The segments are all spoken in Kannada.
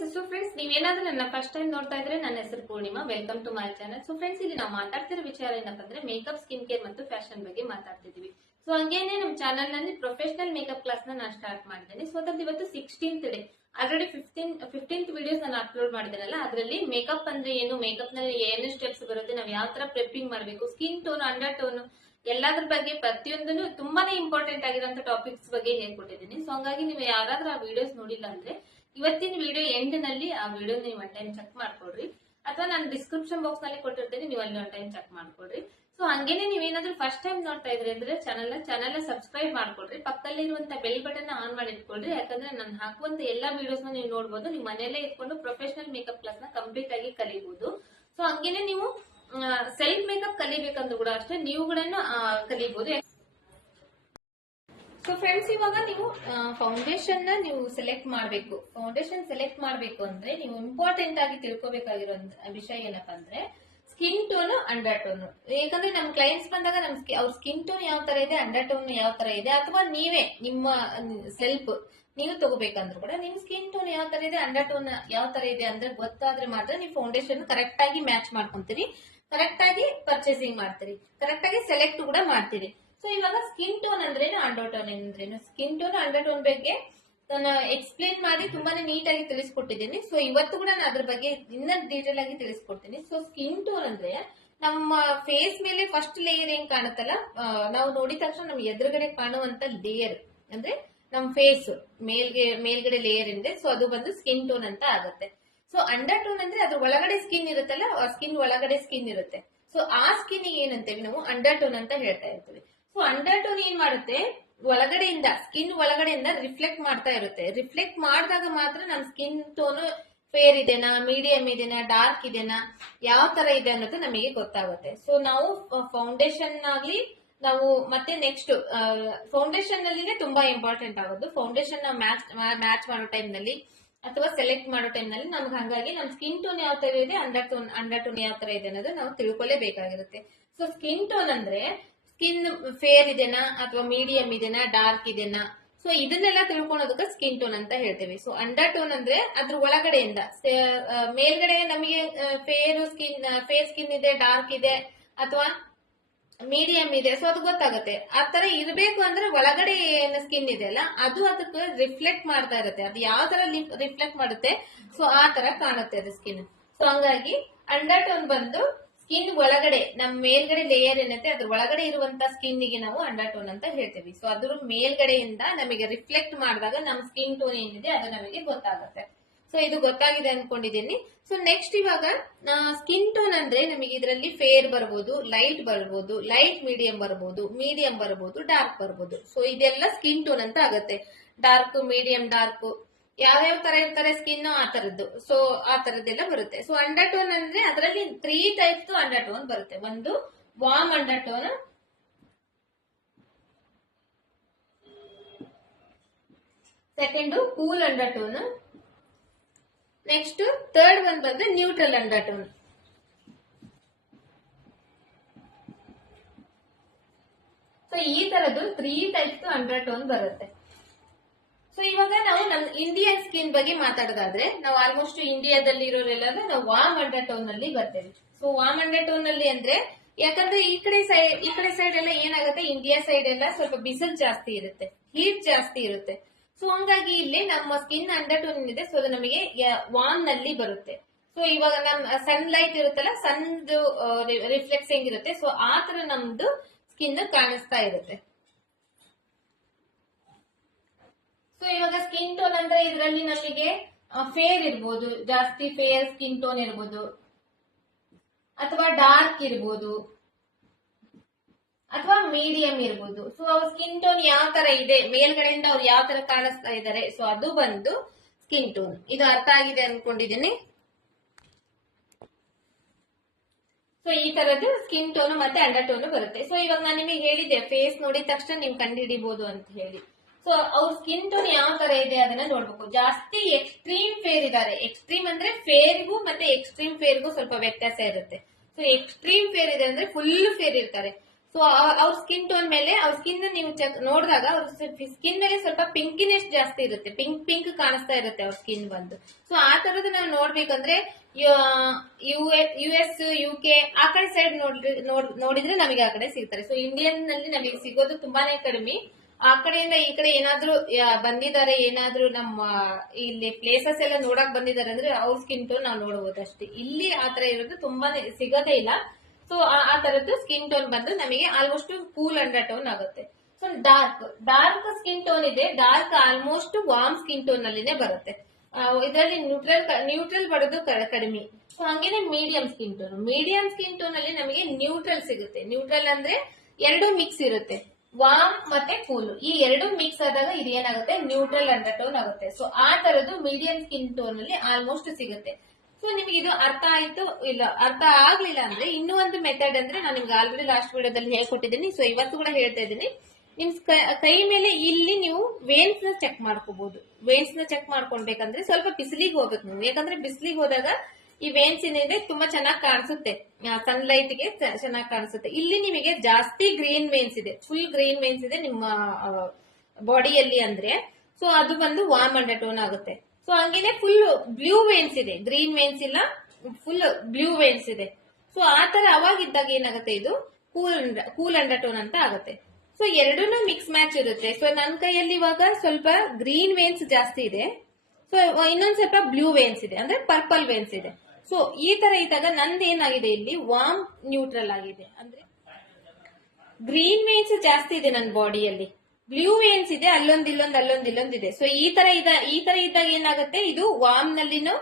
ಸೊ ಫ್ರೆಂಡ್ಸ್, ನೀವೇನಾದ್ರೂ ನನ್ನ ಫಸ್ಟ್ ಟೈಮ್ ನೋಡ್ತಾ ಇದ್ರೆ ನನ್ನ ಹೆಸರು Poornima. Welcome to my channel. So friends, ಇಲ್ಲಿ ನಾವು ಮಾತಾಡ್ತಿರೋ ವಿಚಾರ ಏನಪ್ಪ ಅಂದ್ರೆ ಮೇಕಪ್, ಸ್ಕಿನ್ ಕೇರ್ ಮತ್ತು ಫ್ಯಾಷನ್ ಬಗ್ಗೆ ಮಾತಾಡ್ತಿದೀವಿ. ಸೊ ಹಂಗೇನೆ ನಮ್ಮ ಚಾನಲ್ ನಲ್ಲಿ ಪ್ರೊಫೆಷನಲ್ ಮೇಕಪ್ ಕ್ಲಾಸ್ ನಾನು ಸ್ಟಾರ್ಟ್ ಮಾಡಿದ್ದೇನೆ. ಸೊ ಅದ್ರದ್ದು ಇವತ್ತು 16th day. Already 15th videos ನಾನು ಅಪ್ಲೋಡ್ ಮಾಡಿದ್ದೇನಲ್ಲ, ಅದರಲ್ಲಿ ಮೇಕಪ್ ಅಂದ್ರೆ ಏನು, ಮೇಕಪ್ ನಲ್ಲಿ ಏನು ಸ್ಟೆಪ್ಸ್ ಬರುತ್ತೆ, ನಾವ್ ಯಾವ ತರ ಪ್ರೆಪ್ಪಿಂಗ್ ಮಾಡಬೇಕು, ಸ್ಕಿನ್ ಟೋನ್, ಅಂಡರ್ ಟೋನ್, ಎಲ್ಲಾದ್ರ ಬಗ್ಗೆ ಪ್ರತಿಯೊಂದನ್ನು ತುಂಬಾನೇ ಇಂಪಾರ್ಟೆಂಟ್ ಆಗಿರೋಂಥ ಟಾಪಿಕ್ಸ್ ಬಗ್ಗೆ ಹೇಳ್ಕೊಟ್ಟಿದ್ದೀನಿ. ಸೊ ಹಂಗಾಗಿ ನೀವು ಯಾರಾದ್ರೂ ಆ ವಿಡಿಯೋಸ್ ನೋಡಿಲ್ಲ ಅಂದ್ರೆ ಇವತ್ತಿನ ವಿಡಿಯೋ ಎಂಡ್ ನಲ್ಲಿ ಆ ವಿಡಿಯೋ ನೀವು ಒನ್ ಟೈಮ್ ಚೆಕ್ ಮಾಡ್ಕೊಡ್ರಿ, ಅಥವಾ ನಾನು ಡಿಸ್ಕ್ರಿಪ್ಷನ್ ಬಾಕ್ಸ್ ನಲ್ಲಿ ಕೊಟ್ಟಿರ್ತೇನೆ, ನೀವು ಅಲ್ಲಿ ಒನ್ ಟೈಮ್ ಚೆಕ್ ಮಾಡ್ಕೊಡ್ರಿ. ಸೊ ಹಂಗೇನೆ ನೀವೇನಾದ್ರೂ ಫಸ್ಟ್ ಟೈಮ್ ನೋಡ್ತಾ ಇದ್ರಿ ಅಂದ್ರೆ ಚಾನಲ್ ಸಬ್ಸ್ಕ್ರೈಬ್ ಮಾಡ್ಕೊಡ್ರಿ, ಪಕ್ಕದಲ್ಲಿ ಇರುವಂತ ಬೆಲ್ ಬಟನ್ ಆನ್ ಮಾಡಿ ಇಟ್ಕೊಳ್ರಿ. ಯಾಕಂದ್ರೆ ನಾನು ಹಾಕುವಂತ ಎಲ್ಲಾ ವಿಡಿಯೋಸ್ ನೀವು ನೋಡಬಹುದು, ನೀವು ಮನೆಯಲ್ಲೇ ಇಟ್ಕೊಂಡು ಪ್ರೊಫೆಷನಲ್ ಮೇಕಪ್ ಕ್ಲಾಸ್ ನ ಕಂಪ್ಲೀಟ್ ಆಗಿ ಕಲಿಬಹುದು. ಸೊ ಹಂಗೇನೆ ನೀವು ಸೆಲ್ಫ್ ಮೇಕಪ್ ಕಲಿಬೇಕಂದ್ರೂ ಕೂಡ ಅಷ್ಟೇ ನೀವು ಕೂಡ ಕಲಿಬಹುದು. ಸೊ ಫ್ರೆಂಡ್ಸ್, ಇವಾಗ ನೀವು ಫೌಂಡೇಶನ್ ನ ನೀವು ಸೆಲೆಕ್ಟ್ ಮಾಡಬೇಕು. ಫೌಂಡೇಶನ್ ಸೆಲೆಕ್ಟ್ ಮಾಡಬೇಕು ಅಂದ್ರೆ ನೀವು ಇಂಪಾರ್ಟೆಂಟ್ ಆಗಿ ತಿಳ್ಕೊಬೇಕಾಗಿರೋ ವಿಷಯ ಏನಪ್ಪಾ ಅಂದ್ರೆ ಸ್ಕಿನ್ ಟೋನ್, ಅಂಡರ್ ಟೋನ್. ಯಾಕಂದ್ರೆ ನಮ್ ಕ್ಲೈಂಟ್ಸ್ ಬಂದಾಗ ಅವ್ರ ಸ್ಕಿನ್ ಟೋನ್ ಯಾವ ತರ ಇದೆ, ಅಂಡರ್ ಟೋನ್ ಯಾವ ತರ ಇದೆ, ಅಥವಾ ನೀವೇ ನಿಮ್ಮ ಸೆಲ್ಫ್ ನೀವು ತಗೋಬೇಕಂದ್ರೂ ಕೂಡ ನಿಮ್ ಸ್ಕಿನ್ ಟೋನ್ ಯಾವ ತರ ಇದೆ, ಅಂಡರ್ ಟೋನ್ ಯಾವ ತರ ಇದೆ ಅಂದ್ರೆ ಗೊತ್ತಾದ್ರೆ ಮಾತ್ರ ನೀವು ಫೌಂಡೇಶನ್ ಕರೆಕ್ಟ್ ಆಗಿ ಮ್ಯಾಚ್ ಮಾಡ್ಕೊಂತೀರಿ, ಕರೆಕ್ಟ್ ಆಗಿ ಪರ್ಚೇಸಿಂಗ್ ಮಾಡ್ತೀರಿ, ಕರೆಕ್ಟ್ ಆಗಿ ಸೆಲೆಕ್ಟ್ ಕೂಡ ಮಾಡ್ತೀರಿ. ಸೊ ಇವಾಗ ಸ್ಕಿನ್ ಟೋನ್ ಅಂದ್ರೇನು, ಅಂಡರ್ ಟೋನ್ ಅಂದ್ರೇನು, ಸ್ಕಿನ್ ಟೋನ್, ಅಂಡರ್ ಟೋನ್ ಬಗ್ಗೆ ನಾನು ಎಕ್ಸ್ಪ್ಲೇನ್ ಮಾಡಿ ತುಂಬಾನೇ ನೀಟಾಗಿ ತಿಳಿಸ್ಕೊಟ್ಟಿದ್ದೀನಿ. ಸೊ ಇವತ್ತು ಕೂಡ ನಾನು ಅದ್ರ ಬಗ್ಗೆ ಇನ್ನ ಡೀಟೇಲ್ ಆಗಿ ತಿಳಿಸ್ಕೊಡ್ತೀನಿ. ಸೊ ಸ್ಕಿನ್ ಟೋನ್ ಅಂದ್ರೆ ನಮ್ಮ ಫೇಸ್ ಮೇಲೆ ಫಸ್ಟ್ ಲೇಯರ್ ಏನ್ ಕಾಣುತ್ತಲ್ಲ, ನಾವು ನೋಡಿದ ತಕ್ಷಣ ನಮ್ ಎದುರುಗಡೆ ಕಾಣುವಂತ ಲೇಯರ್ ಅಂದ್ರೆ ನಮ್ ಫೇಸ್ ಮೇಲ್ಗಡೆ ಲೇಯರ್ ಇದೆ. ಸೊ ಅದು ಬಂದು ಸ್ಕಿನ್ ಟೋನ್ ಅಂತ ಆಗುತ್ತೆ. ಸೊ ಅಂಡರ್ ಟೋನ್ ಅಂದ್ರೆ ಅದ್ರ ಒಳಗಡೆ ಸ್ಕಿನ್ ಇರುತ್ತಲ್ಲ, ಸ್ಕಿನ್ ಒಳಗಡೆ ಸ್ಕಿನ್ ಇರುತ್ತೆ. ಸೊ ಆ ಸ್ಕಿನ್ ಏನಂತೇವೆ ನಾವು ಅಂಡರ್ ಟೋನ್ ಅಂತ ಹೇಳ್ತಾ ಇರ್ತೀವಿ. ಸೊ ಅಂಡರ್ ಟೋನ್ ಏನ್ ಮಾಡುತ್ತೆ, ಒಳಗಡೆಯಿಂದ ಸ್ಕಿನ್ ಒಳಗಡೆಯಿಂದ ರಿಫ್ಲೆಕ್ಟ್ ಮಾಡ್ತಾ ಇರುತ್ತೆ. ರಿಫ್ಲೆಕ್ಟ್ ಮಾಡಿದಾಗ ಮಾತ್ರ ನಮ್ ಸ್ಕಿನ್ ಟೋನ್ ಫೇರ್ ಇದೆನಾ, ಮೀಡಿಯಂ ಇದೆನಾ, ಡಾರ್ಕ್ ಇದೆನಾ, ಯಾವ ತರ ಇದೆ ಅನ್ನೋದು ನಮಗೆ ಗೊತ್ತಾಗುತ್ತೆ. ಸೊ ನಾವು ಫೌಂಡೇಶನ್ ಆಗ್ಲಿ ನಾವು ಮತ್ತೆ ನೆಕ್ಸ್ಟ್ ಫೌಂಡೇಶನ್ ನಲ್ಲಿನೇ ತುಂಬಾ ಇಂಪಾರ್ಟೆಂಟ್ ಆಗೋದು. ಫೌಂಡೇಶನ್ ನಾವು ಮ್ಯಾಚ್ ಮಾಡೋ ಟೈಮ್ ನಲ್ಲಿ ಅಥವಾ ಸೆಲೆಕ್ಟ್ ಮಾಡೋ ಟೈಮ್ ನಲ್ಲಿ ನಮ್ಗೆ ಹಂಗಾಗಿ ನಮ್ ಸ್ಕಿನ್ ಟೋನ್ ಯಾವ ತರ ಇದೆ, ಅಂಡರ್ ಟೋನ್ ಯಾವ ತರ ಇದೆ ಅನ್ನೋದು ನಾವು ತಿಳ್ಕೊಳ್ಳೇಬೇಕಾಗಿರುತ್ತೆ. ಸೊ ಸ್ಕಿನ್ ಟೋನ್ ಅಂದ್ರೆ ಸ್ಕಿನ್ ಫೇರ್ ಇದೆನಾ ಅಥವಾ ಮೀಡಿಯಂ ಇದೆನಾ, ಡಾರ್ಕ್ ಇದೆನಾ, ಸೊ ಇದನ್ನೆಲ್ಲ ತಿಳ್ಕೊಳೋದಕ್ಕೆ ಸ್ಕಿನ್ ಟೋನ್ ಅಂತ ಹೇಳ್ತೇವೆ. ಸೊ ಅಂಡರ್ ಟೋನ್ ಅಂದ್ರೆ ಅದ್ರ ಒಳಗಡೆಯಿಂದ ಮೇಲ್ಗಡೆ ನಮಗೆ ಫೇರ್ ಸ್ಕಿನ್ ಇದೆ, ಡಾರ್ಕ್ ಇದೆ ಅಥವಾ ಮೀಡಿಯಂ ಇದೆ, ಸೊ ಅದು ಗೊತ್ತಾಗುತ್ತೆ. ಆ ತರ ಇರಬೇಕು ಅಂದ್ರೆ ಒಳಗಡೆ ಏನು ಸ್ಕಿನ್ ಇದೆ ಅಲ್ಲ, ಅದು ಅದಕ್ಕೆ ರಿಫ್ಲೆಕ್ಟ್ ಮಾಡ್ತಾ ಇರುತ್ತೆ. ಅದು ಯಾವ ತರ ರಿಫ್ಲೆಕ್ಟ್ ಮಾಡುತ್ತೆ, ಸೊ ಆ ತರ ಕಾಣುತ್ತೆ ಅದು ಸ್ಕಿನ್. ಸೊ ಹಂಗಾಗಿ ಅಂಡರ್ ಟೋನ್ ಬಂದು ಸ್ಕಿನ್ ಒಳಗಡೆ ನಮ್ ಮೇಲ್ಗಡೆ ಲೇಯರ್ ಏನೈತೆ ಅದ್ರ ಒಳಗಡೆ ಇರುವಂತ ಸ್ಕಿನ್ ಗೆ ನಾವು ಅಂಡರ್ ಟೋನ್ ಅಂತ ಹೇಳ್ತೀವಿ. ಸೊ ಅದ್ರ ಮೇಲ್ಗಡೆಯಿಂದ ನಮಗೆ ರಿಫ್ಲೆಕ್ಟ್ ಮಾಡಿದಾಗ ನಮ್ ಸ್ಕಿನ್ ಟೋನ್ ಏನಿದೆ ಅದು ನಮಗೆ ಗೊತ್ತಾಗುತ್ತೆ. ಸೊ ಇದು ಗೊತ್ತಾಗಿದೆ ಅನ್ಕೊಂಡಿದ್ದೀನಿ. ಸೊ ನೆಕ್ಸ್ಟ್ ಇವಾಗ ಸ್ಕಿನ್ ಟೋನ್ ಅಂದ್ರೆ ನಮಗೆ ಇದರಲ್ಲಿ ಫೇರ್ ಬರ್ಬೋದು, ಲೈಟ್ ಬರ್ಬೋದು, ಲೈಟ್ ಮೀಡಿಯಂ ಬರ್ಬೋದು, ಡಾರ್ಕ್ ಬರ್ಬೋದು. ಸೊ ಇದೆಲ್ಲ ಸ್ಕಿನ್ ಟೋನ್ ಅಂತ ಆಗುತ್ತೆ. ಡಾರ್ಕ್, ಮೀಡಿಯಂ, ಡಾರ್ಕ್ ಯಾವ್ಯಾವ ತರ ಇರ್ತಾರೆ ಸ್ಕಿನ್ ಆ ತರದ್ದು. ಸೊ ಆ ತರದ್ದೆಲ್ಲ ಬರುತ್ತೆ. ಸೊ ಅಂಡರ್ ಟೋನ್ ಅಂದ್ರೆ ಅದರಲ್ಲಿ 3 ಟೈಪ್ಸ್ ಅಂಡರ್ ಟೋನ್ ಬರುತ್ತೆ. ಒಂದು warm under tone, second cool under tone, next third one ಬಂದು ನ್ಯೂಟ್ರಲ್ ಅಂಡರ್ ಟೋನ್. ಸೊ ಈ ತರದ್ದು 3 ಟೈಪ್ಸ್ ಅಂಡರ್ ಟೋನ್ ಬರುತ್ತೆ. ಸೊ ಇವಾಗ ನಾವು ನಮ್ ಇಂಡಿಯನ್ ಸ್ಕಿನ್ ಬಗ್ಗೆ ಮಾತಾಡೋದಾದ್ರೆ ನಾವು ಆಲ್ಮೋಸ್ಟ್ ಇಂಡಿಯಾದಲ್ಲಿ ಇರೋರೆಲ್ಲ ನಾವು ವಾರ್ಮ್ ಅಂಡರ್ ಟೋನ್ ನಲ್ಲಿ ಬರ್ತೇವೆ. ಸೊ ವಾರ್ಮ್ ಅಂಡರ್ ಟೋನ್ ನಲ್ಲಿ ಅಂದ್ರೆ ಯಾಕಂದ್ರೆ ಈ ಕಡೆ ಸೈಡ್ ಎಲ್ಲ ಏನಾಗುತ್ತೆ, ಇಂಡಿಯಾ ಸೈಡ್ ಎಲ್ಲ ಸ್ವಲ್ಪ ಬಿಸಿಲು ಜಾಸ್ತಿ ಇರುತ್ತೆ, ಹೀಟ್ ಜಾಸ್ತಿ ಇರುತ್ತೆ. ಸೊ ಹಂಗಾಗಿ ಇಲ್ಲಿ ನಮ್ಮ ಸ್ಕಿನ್ ಅಂಡರ್ ಟೋನ್ ಇದೆ, ಸೊ ಅದು ನಮಗೆ ವಾರ್ಮ್ ನಲ್ಲಿ ಬರುತ್ತೆ. ಸೊ ಇವಾಗ ನಮ್ ಸನ್ ಲೈಟ್ ಇರುತ್ತಲ್ಲ, ಸನ್ ರಿಫ್ಲೆಕ್ಸ್ ಹೆಂಗಿರುತ್ತೆ, ಸೊ ಆ ತರ ನಮ್ದು ಸ್ಕಿನ್ ಕಾಣಿಸ್ತಾ ಇರುತ್ತೆ. ಸೊ ಇವಾಗ ಸ್ಕಿನ್ ಟೋನ್ ಅಂದ್ರೆ ಇದರಲ್ಲಿ ನಮಗೆ ಫೇರ್ ಇರ್ಬೋದು, ಜಾಸ್ತಿ ಫೇರ್ ಸ್ಕಿನ್ ಟೋನ್ ಇರ್ಬೋದು, ಅಥವಾ ಡಾರ್ಕ್ ಇರ್ಬೋದು, ಅಥವಾ ಮೀಡಿಯಂ ಇರ್ಬೋದು. ಸೊ ಅವ್ರ ಸ್ಕಿನ್ ಟೋನ್ ಯಾವ ತರ ಇದೆ, ಮೇಲ್ಗಡೆಯಿಂದ ಅವ್ರು ಯಾವ ತರ ಕಾಣಿಸ್ತಾ ಇದ್ದಾರೆ, ಸೊ ಅದು ಬಂದು ಸ್ಕಿನ್ ಟೋನ್. ಇದು ಅರ್ಥ ಆಗಿದೆ ಅನ್ಕೊಂಡಿದ್ದೀನಿ. ಸೊ ಈ ತರದ್ದು ಸ್ಕಿನ್ ಟೋನ್ ಮತ್ತೆ ಅಂಡರ್ ಟೋನ್ ಬರುತ್ತೆ. ಸೊ ಇವಾಗ ನಾನು ನಿಮಗೆ ಹೇಳಿದ್ದೆ ಫೇಸ್ ನೋಡಿದ ತಕ್ಷಣ ನೀವು ಕಂಡುಹಿಡಿಬಹುದು ಅಂತ ಹೇಳಿ. ಸೊ ಅವ್ರ ಸ್ಕಿನ್ ಟೋನ್ ಯಾವ ತರ ಇದೆ ಅದನ್ನ ನೋಡ್ಬೇಕು. ಜಾಸ್ತಿ ಎಕ್ಸ್ಟ್ರೀಮ್ ಫೇರ್ ಇದಾರೆ. ಎಕ್ಸ್ಟ್ರೀಮ್ ಅಂದ್ರೆ ಫೇರ್ಗೂ ಮತ್ತೆ ಎಕ್ಸ್ಟ್ರೀಮ್ ಫೇರ್ಗೂ ಸ್ವಲ್ಪ ವ್ಯತ್ಯಾಸ ಇರುತ್ತೆ. ಸೊ ಎಕ್ಸ್ಟ್ರೀಮ್ ಫೇರ್ ಇದೆ ಅಂದ್ರೆ ಫುಲ್ ಫೇರ್ ಇರ್ತಾರೆ. ಸೊ ಅವ್ರ ಸ್ಕಿನ್ ಟೋನ್ ಮೇಲೆ ಅವ್ರ ಸ್ಕಿನ್ ನೀವು ನೋಡಿದಾಗ ಅವ್ರ ಸ್ಕಿನ್ ಮೇಲೆ ಸ್ವಲ್ಪ ಪಿಂಕಿನೆಸ್ ಜಾಸ್ತಿ ಇರುತ್ತೆ, ಪಿಂಕ್ ಪಿಂಕ್ ಕಾಣಿಸ್ತಾ ಇರುತ್ತೆ ಅವ್ರ ಸ್ಕಿನ್ ಬಂದು. ಸೊ ಆ ತರದ್ದು ನಾವು ನೋಡ್ಬೇಕಂದ್ರೆ US UK ಆ ಕಡೆ ಸೈಡ್ ನೋಡಿದ್ರೆ ನಮಗೆ ಆ ಕಡೆ ಸಿಗ್ತಾರೆ. ಸೊ ಇಂಡಿಯನ್ ನಲ್ಲಿ ನಮಗೆ ಸಿಗೋದು ತುಂಬಾನೇ ಕಡಿಮೆ. ಆ ಕಡೆಯಿಂದ ಈ ಕಡೆ ಏನಾದ್ರೂ ಬಂದಿದ್ದಾರೆ, ಏನಾದ್ರೂ ನಮ್ಮ ಇಲ್ಲಿ ಪ್ಲೇಸಸ್ ಎಲ್ಲ ನೋಡಕ್ ಬಂದಿದ್ದಾರೆ ಅಂದ್ರೆ ಅವ್ರ ಸ್ಕಿನ್ ಟೋನ್ ನಾವು ನೋಡಬಹುದು ಅಷ್ಟೇ. ಇಲ್ಲಿ ಆತರ ಇರೋದು ತುಂಬಾನೇ ಸಿಗೋದೇ ಇಲ್ಲ. ಸೊ ಆ ತರದ್ದು ಸ್ಕಿನ್ ಟೋನ್ ಬಂದು ನಮಗೆ ಆಲ್ಮೋಸ್ಟ್ ಕೂಲ್ ಅಂಡರ್ ಟೋನ್ ಆಗುತ್ತೆ. ಸೊ ಡಾರ್ಕ್ ಸ್ಕಿನ್ ಟೋನ್ ಇದೆ, dark almost warm skin tone ಅಲ್ಲಿನೇ ಬರುತ್ತೆ. ಇದರಲ್ಲಿ ನ್ಯೂಟ್ರಲ್ ಬರೋದು ಕಡಿಮೆ. ಸೊ ಹಂಗೇನೆ ಮೀಡಿಯಂ ಸ್ಕಿನ್ ಟೋನ್ ಅಲ್ಲಿ ನಮಗೆ ನ್ಯೂಟ್ರಲ್ ಸಿಗುತ್ತೆ. ನ್ಯೂಟ್ರಲ್ ಅಂದ್ರೆ ಎರಡು ಮಿಕ್ಸ್ ಇರುತ್ತೆ, ವಾರ್ಮ್ ಮತ್ತೆ ಕೂಲ್, ಈ ಎರಡು ಮಿಕ್ಸ್ ಆದಾಗ ಇದೇನಾಗುತ್ತೆ ನ್ಯೂಟ್ರಲ್ ಅಂಡರ್ ಟೋನ್ ಆಗುತ್ತೆ. ಸೊ ಆ ತರದ್ದು ಮೀಡಿಯಂ ಸ್ಕಿನ್ ಟೋನ್ ಅಲ್ಲಿ ಆಲ್ಮೋಸ್ಟ್ ಸಿಗುತ್ತೆ. ಸೊ ನಿಮ್ಗೆ ಇದು ಅರ್ಥ ಆಯ್ತು ಇಲ್ಲ ಅರ್ಥ ಆಗ್ಲಿಲ್ಲ ಅಂದ್ರೆ ಇನ್ನೂ ಒಂದು ಮೆಥಡ್ ಅಂದ್ರೆ ನಾನು ನಿಮ್ಗೆ ಆಲ್ರೆಡಿ ಲಾಸ್ಟ್ ವಿಡಿಯೋದಲ್ಲಿ ಹೇಳ್ಕೊಟ್ಟಿದ್ದೀನಿ. ಸೊ ಇವತ್ತು ಕೂಡ ಹೇಳ್ತಾ ಇದ್ದೀನಿ. ನಿಮ್ ಕೈ ಮೇಲೆ ಇಲ್ಲಿ ನೀವು ವೇನ್ಸ್ ನ ಚೆಕ್ ಮಾಡ್ಕೋಬಹುದು. ವೇನ್ಸ್ ನ ಚೆಕ್ ಮಾಡ್ಕೊಳ್ಬೇಕಂದ್ರೆ ಸ್ವಲ್ಪ ಬಿಸಿಲಿಗೆ ಹೋಗ್ಬೇಕು ನೀವು, ಯಾಕಂದ್ರೆ ಬಿಸಿಲಿಗೆ ಹೋದಾಗ ಈ ವೇನ್ಸ್ ಏನಿದೆ ತುಂಬಾ ಚೆನ್ನಾಗಿ ಕಾಣಿಸುತ್ತೆ, ಸನ್ಲೈಟ್ ಗೆ ಚೆನ್ನಾಗಿ ಕಾಣಿಸುತ್ತೆ. ಇಲ್ಲಿ ನಿಮಗೆ ಜಾಸ್ತಿ ಗ್ರೀನ್ ವೇನ್ಸ್ ಇದೆ, ಫುಲ್ ಗ್ರೀನ್ ವೇನ್ಸ್ ಇದೆ ನಿಮ್ಮ ಬಾಡಿಯಲ್ಲಿ ಅಂದ್ರೆ ಸೊ ಅದು ಬಂದು ವಾರ್ಮ್ ಅಂಡರ್ ಟೋನ್ ಆಗುತ್ತೆ. ಸೊ ಹಂಗೇನೆ ಫುಲ್ ಬ್ಲೂ ವೇನ್ಸ್ ಇದೆ, ಗ್ರೀನ್ ವೇನ್ಸ್ ಇಲ್ಲ, ಫುಲ್ ಬ್ಲೂ ವೇನ್ಸ್ ಇದೆ. ಸೊ ಆ ತರ ಅವಾಗಿದ್ದಾಗ ಏನಾಗುತ್ತೆ ಇದು ಕೂಲ್ ಅಂಡರ್ ಟೋನ್ ಅಂತ ಆಗುತ್ತೆ. ಸೊ ಎರಡೂನು ಮಿಕ್ಸ್ ಮ್ಯಾಚ್ ಇರುತ್ತೆ. ಸೊ ನನ್ನ ಕೈಯಲ್ಲಿ ಇವಾಗ ಸ್ವಲ್ಪ ಗ್ರೀನ್ ವೇನ್ಸ್ ಜಾಸ್ತಿ ಇದೆ, ಸೊ ಇನ್ನೊಂದ್ ಸ್ವಲ್ಪ ಬ್ಲೂ ವೇನ್ಸ್ ಇದೆ, ಅಂದ್ರೆ ಪರ್ಪಲ್ ವೇನ್ಸ್ ಇದೆ. ಸೊ ಈ ತರ ಇದ್ದಾಗ ನಂದು ಏನಾಗಿದೆ ಇಲ್ಲಿ ವಾರ್ಮ್ ನ್ಯೂಟ್ರಲ್ ಆಗಿದೆ, ಅಂದ್ರೆ ಗ್ರೀನ್ ವೇನ್ಸ್ ಜಾಸ್ತಿ ಇದೆ ನನ್ನ ಬಾಡಿಯಲ್ಲಿ, ಬ್ಲೂ ವೇನ್ಸ್ ಇದೆ ಅಲ್ಲೊಂದ್ ಇದೆ. ಸೊ ಈ ತರ ಇದ್ದಾಗ ಏನಾಗುತ್ತೆ ಇದು ವಾರ್ಮ್ ನಲ್ಲಿನೂ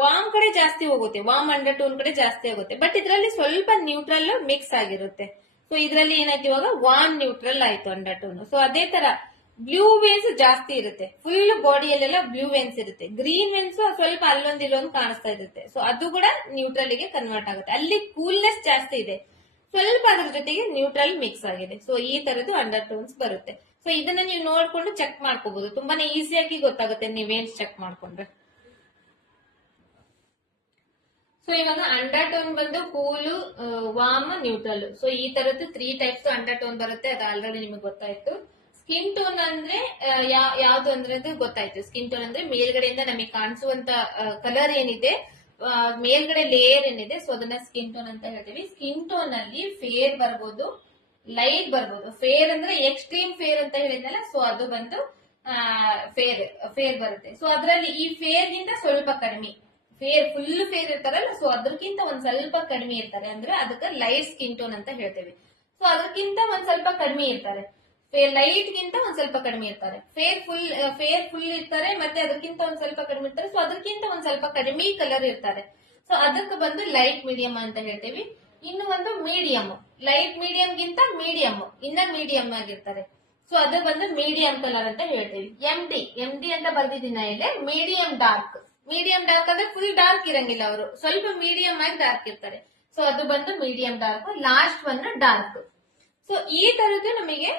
ವಾರ್ಮ್ ಕಡೆ ಜಾಸ್ತಿ ಹೋಗುತ್ತೆ, ವಾರ್ಮ್ ಅಂಡರ್ ಟೋನ್ ಕಡೆ ಜಾಸ್ತಿ ಆಗುತ್ತೆ. ಬಟ್ ಇದರಲ್ಲಿ ಸ್ವಲ್ಪ ನ್ಯೂಟ್ರಲ್ ಮಿಕ್ಸ್ ಆಗಿರುತ್ತೆ. ಸೊ ಇದರಲ್ಲಿ ಏನಾಯ್ತು ಇವಾಗ ವಾರ್ಮ್ ನ್ಯೂಟ್ರಲ್ ಆಯ್ತು ಅಂಡರ್ ಟೋನ್. ಸೊ ಅದೇ ತರ ಬ್ಲೂ ವೇನ್ಸ್ ಜಾಸ್ತಿ ಇರುತ್ತೆ, ಫುಲ್ ಬಾಡಿಯಲ್ಲೆಲ್ಲ ಬ್ಲೂ ವೇನ್ಸ್ ಇರುತ್ತೆ. ಗ್ರೀನ್ ವೇನ್ಸ್ ಸ್ವಲ್ಪ ಇಲ್ಲೊಂದು ಕಾಣಿಸ್ತಾ ಇರುತ್ತೆ. ಸೊ ಅದು ಕೂಡ ನ್ಯೂಟ್ರಲ್ ಗೆ ಕನ್ವರ್ಟ್ ಆಗುತ್ತೆ. ಅಲ್ಲಿ ಕೂಲ್ನೆಸ್ ಜಾಸ್ತಿ ಇದೆ, ಸ್ವಲ್ಪ ಅದ್ರ ಜೊತೆಗೆ ನ್ಯೂಟ್ರಲ್ ಮಿಕ್ಸ್ ಆಗಿದೆ. ಸೊ ಈ ತರದ್ದು ಅಂಡರ್ ಟೋನ್ಸ್ ಬರುತ್ತೆ. ಸೊ ಇದನ್ನ ನೀವು ನೋಡ್ಕೊಂಡು ಚೆಕ್ ಮಾಡ್ಕೋಬಹುದು, ತುಂಬಾನೇ ಈಸಿಯಾಗಿ ಗೊತ್ತಾಗುತ್ತೆ ನೀವೇನ್ಸ್ ಚೆಕ್ ಮಾಡ್ಕೊಂಡ್ರೆ. ಸೊ ಇವಾಗ ಅಂಡರ್ ಟೋನ್ ಬಂದು ಕೂಲು, ವಾರ್ಮ್, ನ್ಯೂಟ್ರಲ್. ಸೊ ಈ ತರದ್ದು 3 ಟೈಪ್ಸ್ ಅಂಡರ್ ಟೋನ್ ಬರುತ್ತೆ, ಅದು ಆಲ್ರೆಡಿ ನಿಮಗೆ ಗೊತ್ತಾಯ್ತು. ಸ್ಕಿನ್ ಟೋನ್ ಅಂದ್ರೆ ಯಾವ್ದು ಅಂದ್ರೆ ಗೊತ್ತಾಯ್ತು. ಸ್ಕಿನ್ ಟೋನ್ ಅಂದ್ರೆ ಮೇಲ್ಗಡೆಯಿಂದ ನಮಗೆ ಕಾಣಿಸುವಂತ ಕಲರ್ ಏನಿದೆ, ಮೇಲ್ಗಡೆ ಲೇಯರ್ ಏನಿದೆ, ಸೊ ಅದನ್ನ ಸ್ಕಿನ್ ಟೋನ್ ಅಂತ ಹೇಳ್ತೀವಿ. ಸ್ಕಿನ್ ಟೋನ್ ಅಲ್ಲಿ ಫೇರ್ ಬರ್ಬೋದು, ಲೈಟ್ ಬರ್ಬೋದು. ಫೇರ್ ಅಂದ್ರೆ ಎಕ್ಸ್ಟ್ರೀಮ್ ಫೇರ್ ಅಂತ ಹೇಳಿದ್ನಲ್ಲ, ಸೊ ಅದು ಬಂದು ಫೇರ್ ಬರುತ್ತೆ. ಸೊ ಅದರಲ್ಲಿ ಈ ಫೇರ್ ಗಿಂತ ಸ್ವಲ್ಪ ಕಡಿಮೆ, ಫುಲ್ ಫೇರ್ ಇರ್ತಾರಲ್ಲ, ಸೊ ಅದಕ್ಕಿಂತ ಒಂದ್ ಸ್ವಲ್ಪ ಕಡಿಮೆ ಇರ್ತಾರೆ, ಅಂದ್ರೆ ಅದಕ್ಕೆ ಲೈಟ್ ಸ್ಕಿನ್ ಟೋನ್ ಅಂತ ಹೇಳ್ತೇವೆ. ಸೊ ಅದಕ್ಕಿಂತ ಒಂದ್ ಸ್ವಲ್ಪ ಕಡಿಮೆ ಇರ್ತಾರೆ, ಲೈಟ್ ಗಿಂತ ಒಂದ್ ಸ್ವಲ್ಪ ಕಡಿಮೆ ಇರ್ತಾರೆ. ಫೇರ್ ಫುಲ್ ಇರ್ತಾರೆ, ಮತ್ತೆ ಅದಕ್ಕಿಂತ ಒಂದ್ ಸ್ವಲ್ಪ ಕಡಿಮೆ ಇರ್ತಾರೆ. ಸೊ ಅದಕ್ಕಿಂತ ಒಂದ್ ಸ್ವಲ್ಪ ಕಡಿಮೆ ಕಲರ್ ಇರ್ತಾರೆ. ಸೊ ಅದಕ್ಕೆ ಬಂದು ಲೈಟ್ ಮೀಡಿಯಂ ಅಂತ ಹೇಳ್ತೇವೆ. ಇನ್ನು ಒಂದು ಮೀಡಿಯಂ, ಲೈಟ್ ಮೀಡಿಯಂ ಗಿಂತ ಮೀಡಿಯಂ, ಇನ್ನ ಮೀಡಿಯಂ ಆಗಿರ್ತಾರೆ. ಸೊ ಅದು ಬಂದು ಮೀಡಿಯಂ ಕಲರ್ ಅಂತ ಹೇಳ್ತೇವೆ. ಎಂ ಡಿ ಅಂತ ಬರ್ದಿದ್ದೀನಿ ಇಲ್ಲಿ. ಮೀಡಿಯಂ ಡಾರ್ಕ್ ಅಂದ್ರೆ ಫುಲ್ ಡಾರ್ಕ್ ಇರಂಗಿಲ್ಲ, ಅವರು ಸ್ವಲ್ಪ ಮೀಡಿಯಂ ಆಗಿ ಡಾರ್ಕ್ ಇರ್ತಾರೆ. ಸೊ ಅದು ಬಂದು medium dark. Last one dark. So ಈ ತರದ್ದು ನಮಗೆ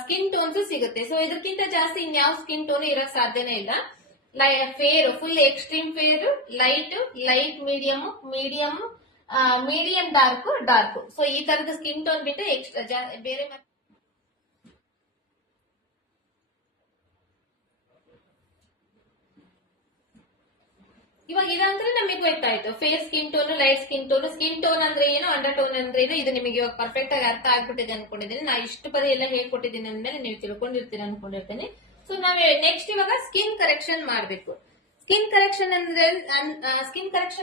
ಸ್ಕಿನ್ ಟೋನ್ಸ್ ಸಿಗುತ್ತೆ. ಸೊ ಇದಕ್ಕಿಂತ ಜಾಸ್ತಿ ಇನ್ಯಾವ ಸ್ಕಿನ್ ಟೋನ್ ಇರಕ್ ಸಾಧ್ಯನೇ ಇಲ್ಲ. Fair, full extreme fair, light medium dark. So ಈ ತರದ ಸ್ಕಿನ್ ಟೋನ್ ಬಿಟ್ಟು ಎಕ್ಸ್ಟ್ರಾ ಬೇರೆ ಇವಾಗ ಇದಂದ್ರೆ ನಮಗೆ ಗೊತ್ತಾಯ್ತು. Fair skin tone, light skin tone ಅಂದ್ರೆ ಏನು, ಅಂಡರ್ ಟೋನ್ ಅಂದ್ರೆ ಏನು, ಇದು ನಿಮಗೆ ಇವಾಗ ಪರ್ಫೆಕ್ಟ್ ಆಗಿ ಅರ್ಥ ಆಗ್ಬಿಟ್ಟಿದೆ ಅನ್ಕೊಂಡಿದ್ದೀನಿ. ನಾ ಇಷ್ಟು ಪರಿ ಎಲ್ಲ ಹೇಳ್ಕೊಟ್ಟಿದ್ದೀನಿ ಅಂದ್ಮೇಲೆ ನೀವು ತಿಳ್ಕೊಂಡಿರ್ತೀರಿ ಅನ್ಕೊಂಡಿರ್ತೀನಿ. ಸೊ ನಾವ್ ನೆಕ್ಸ್ಟ್ ಇವಾಗ ಸ್ಕಿನ್ ಕರೆಕ್ಷನ್ ಮಾಡ್ಬೇಕು. ಸ್ಕಿನ್ ಕರೆಕ್ಷನ್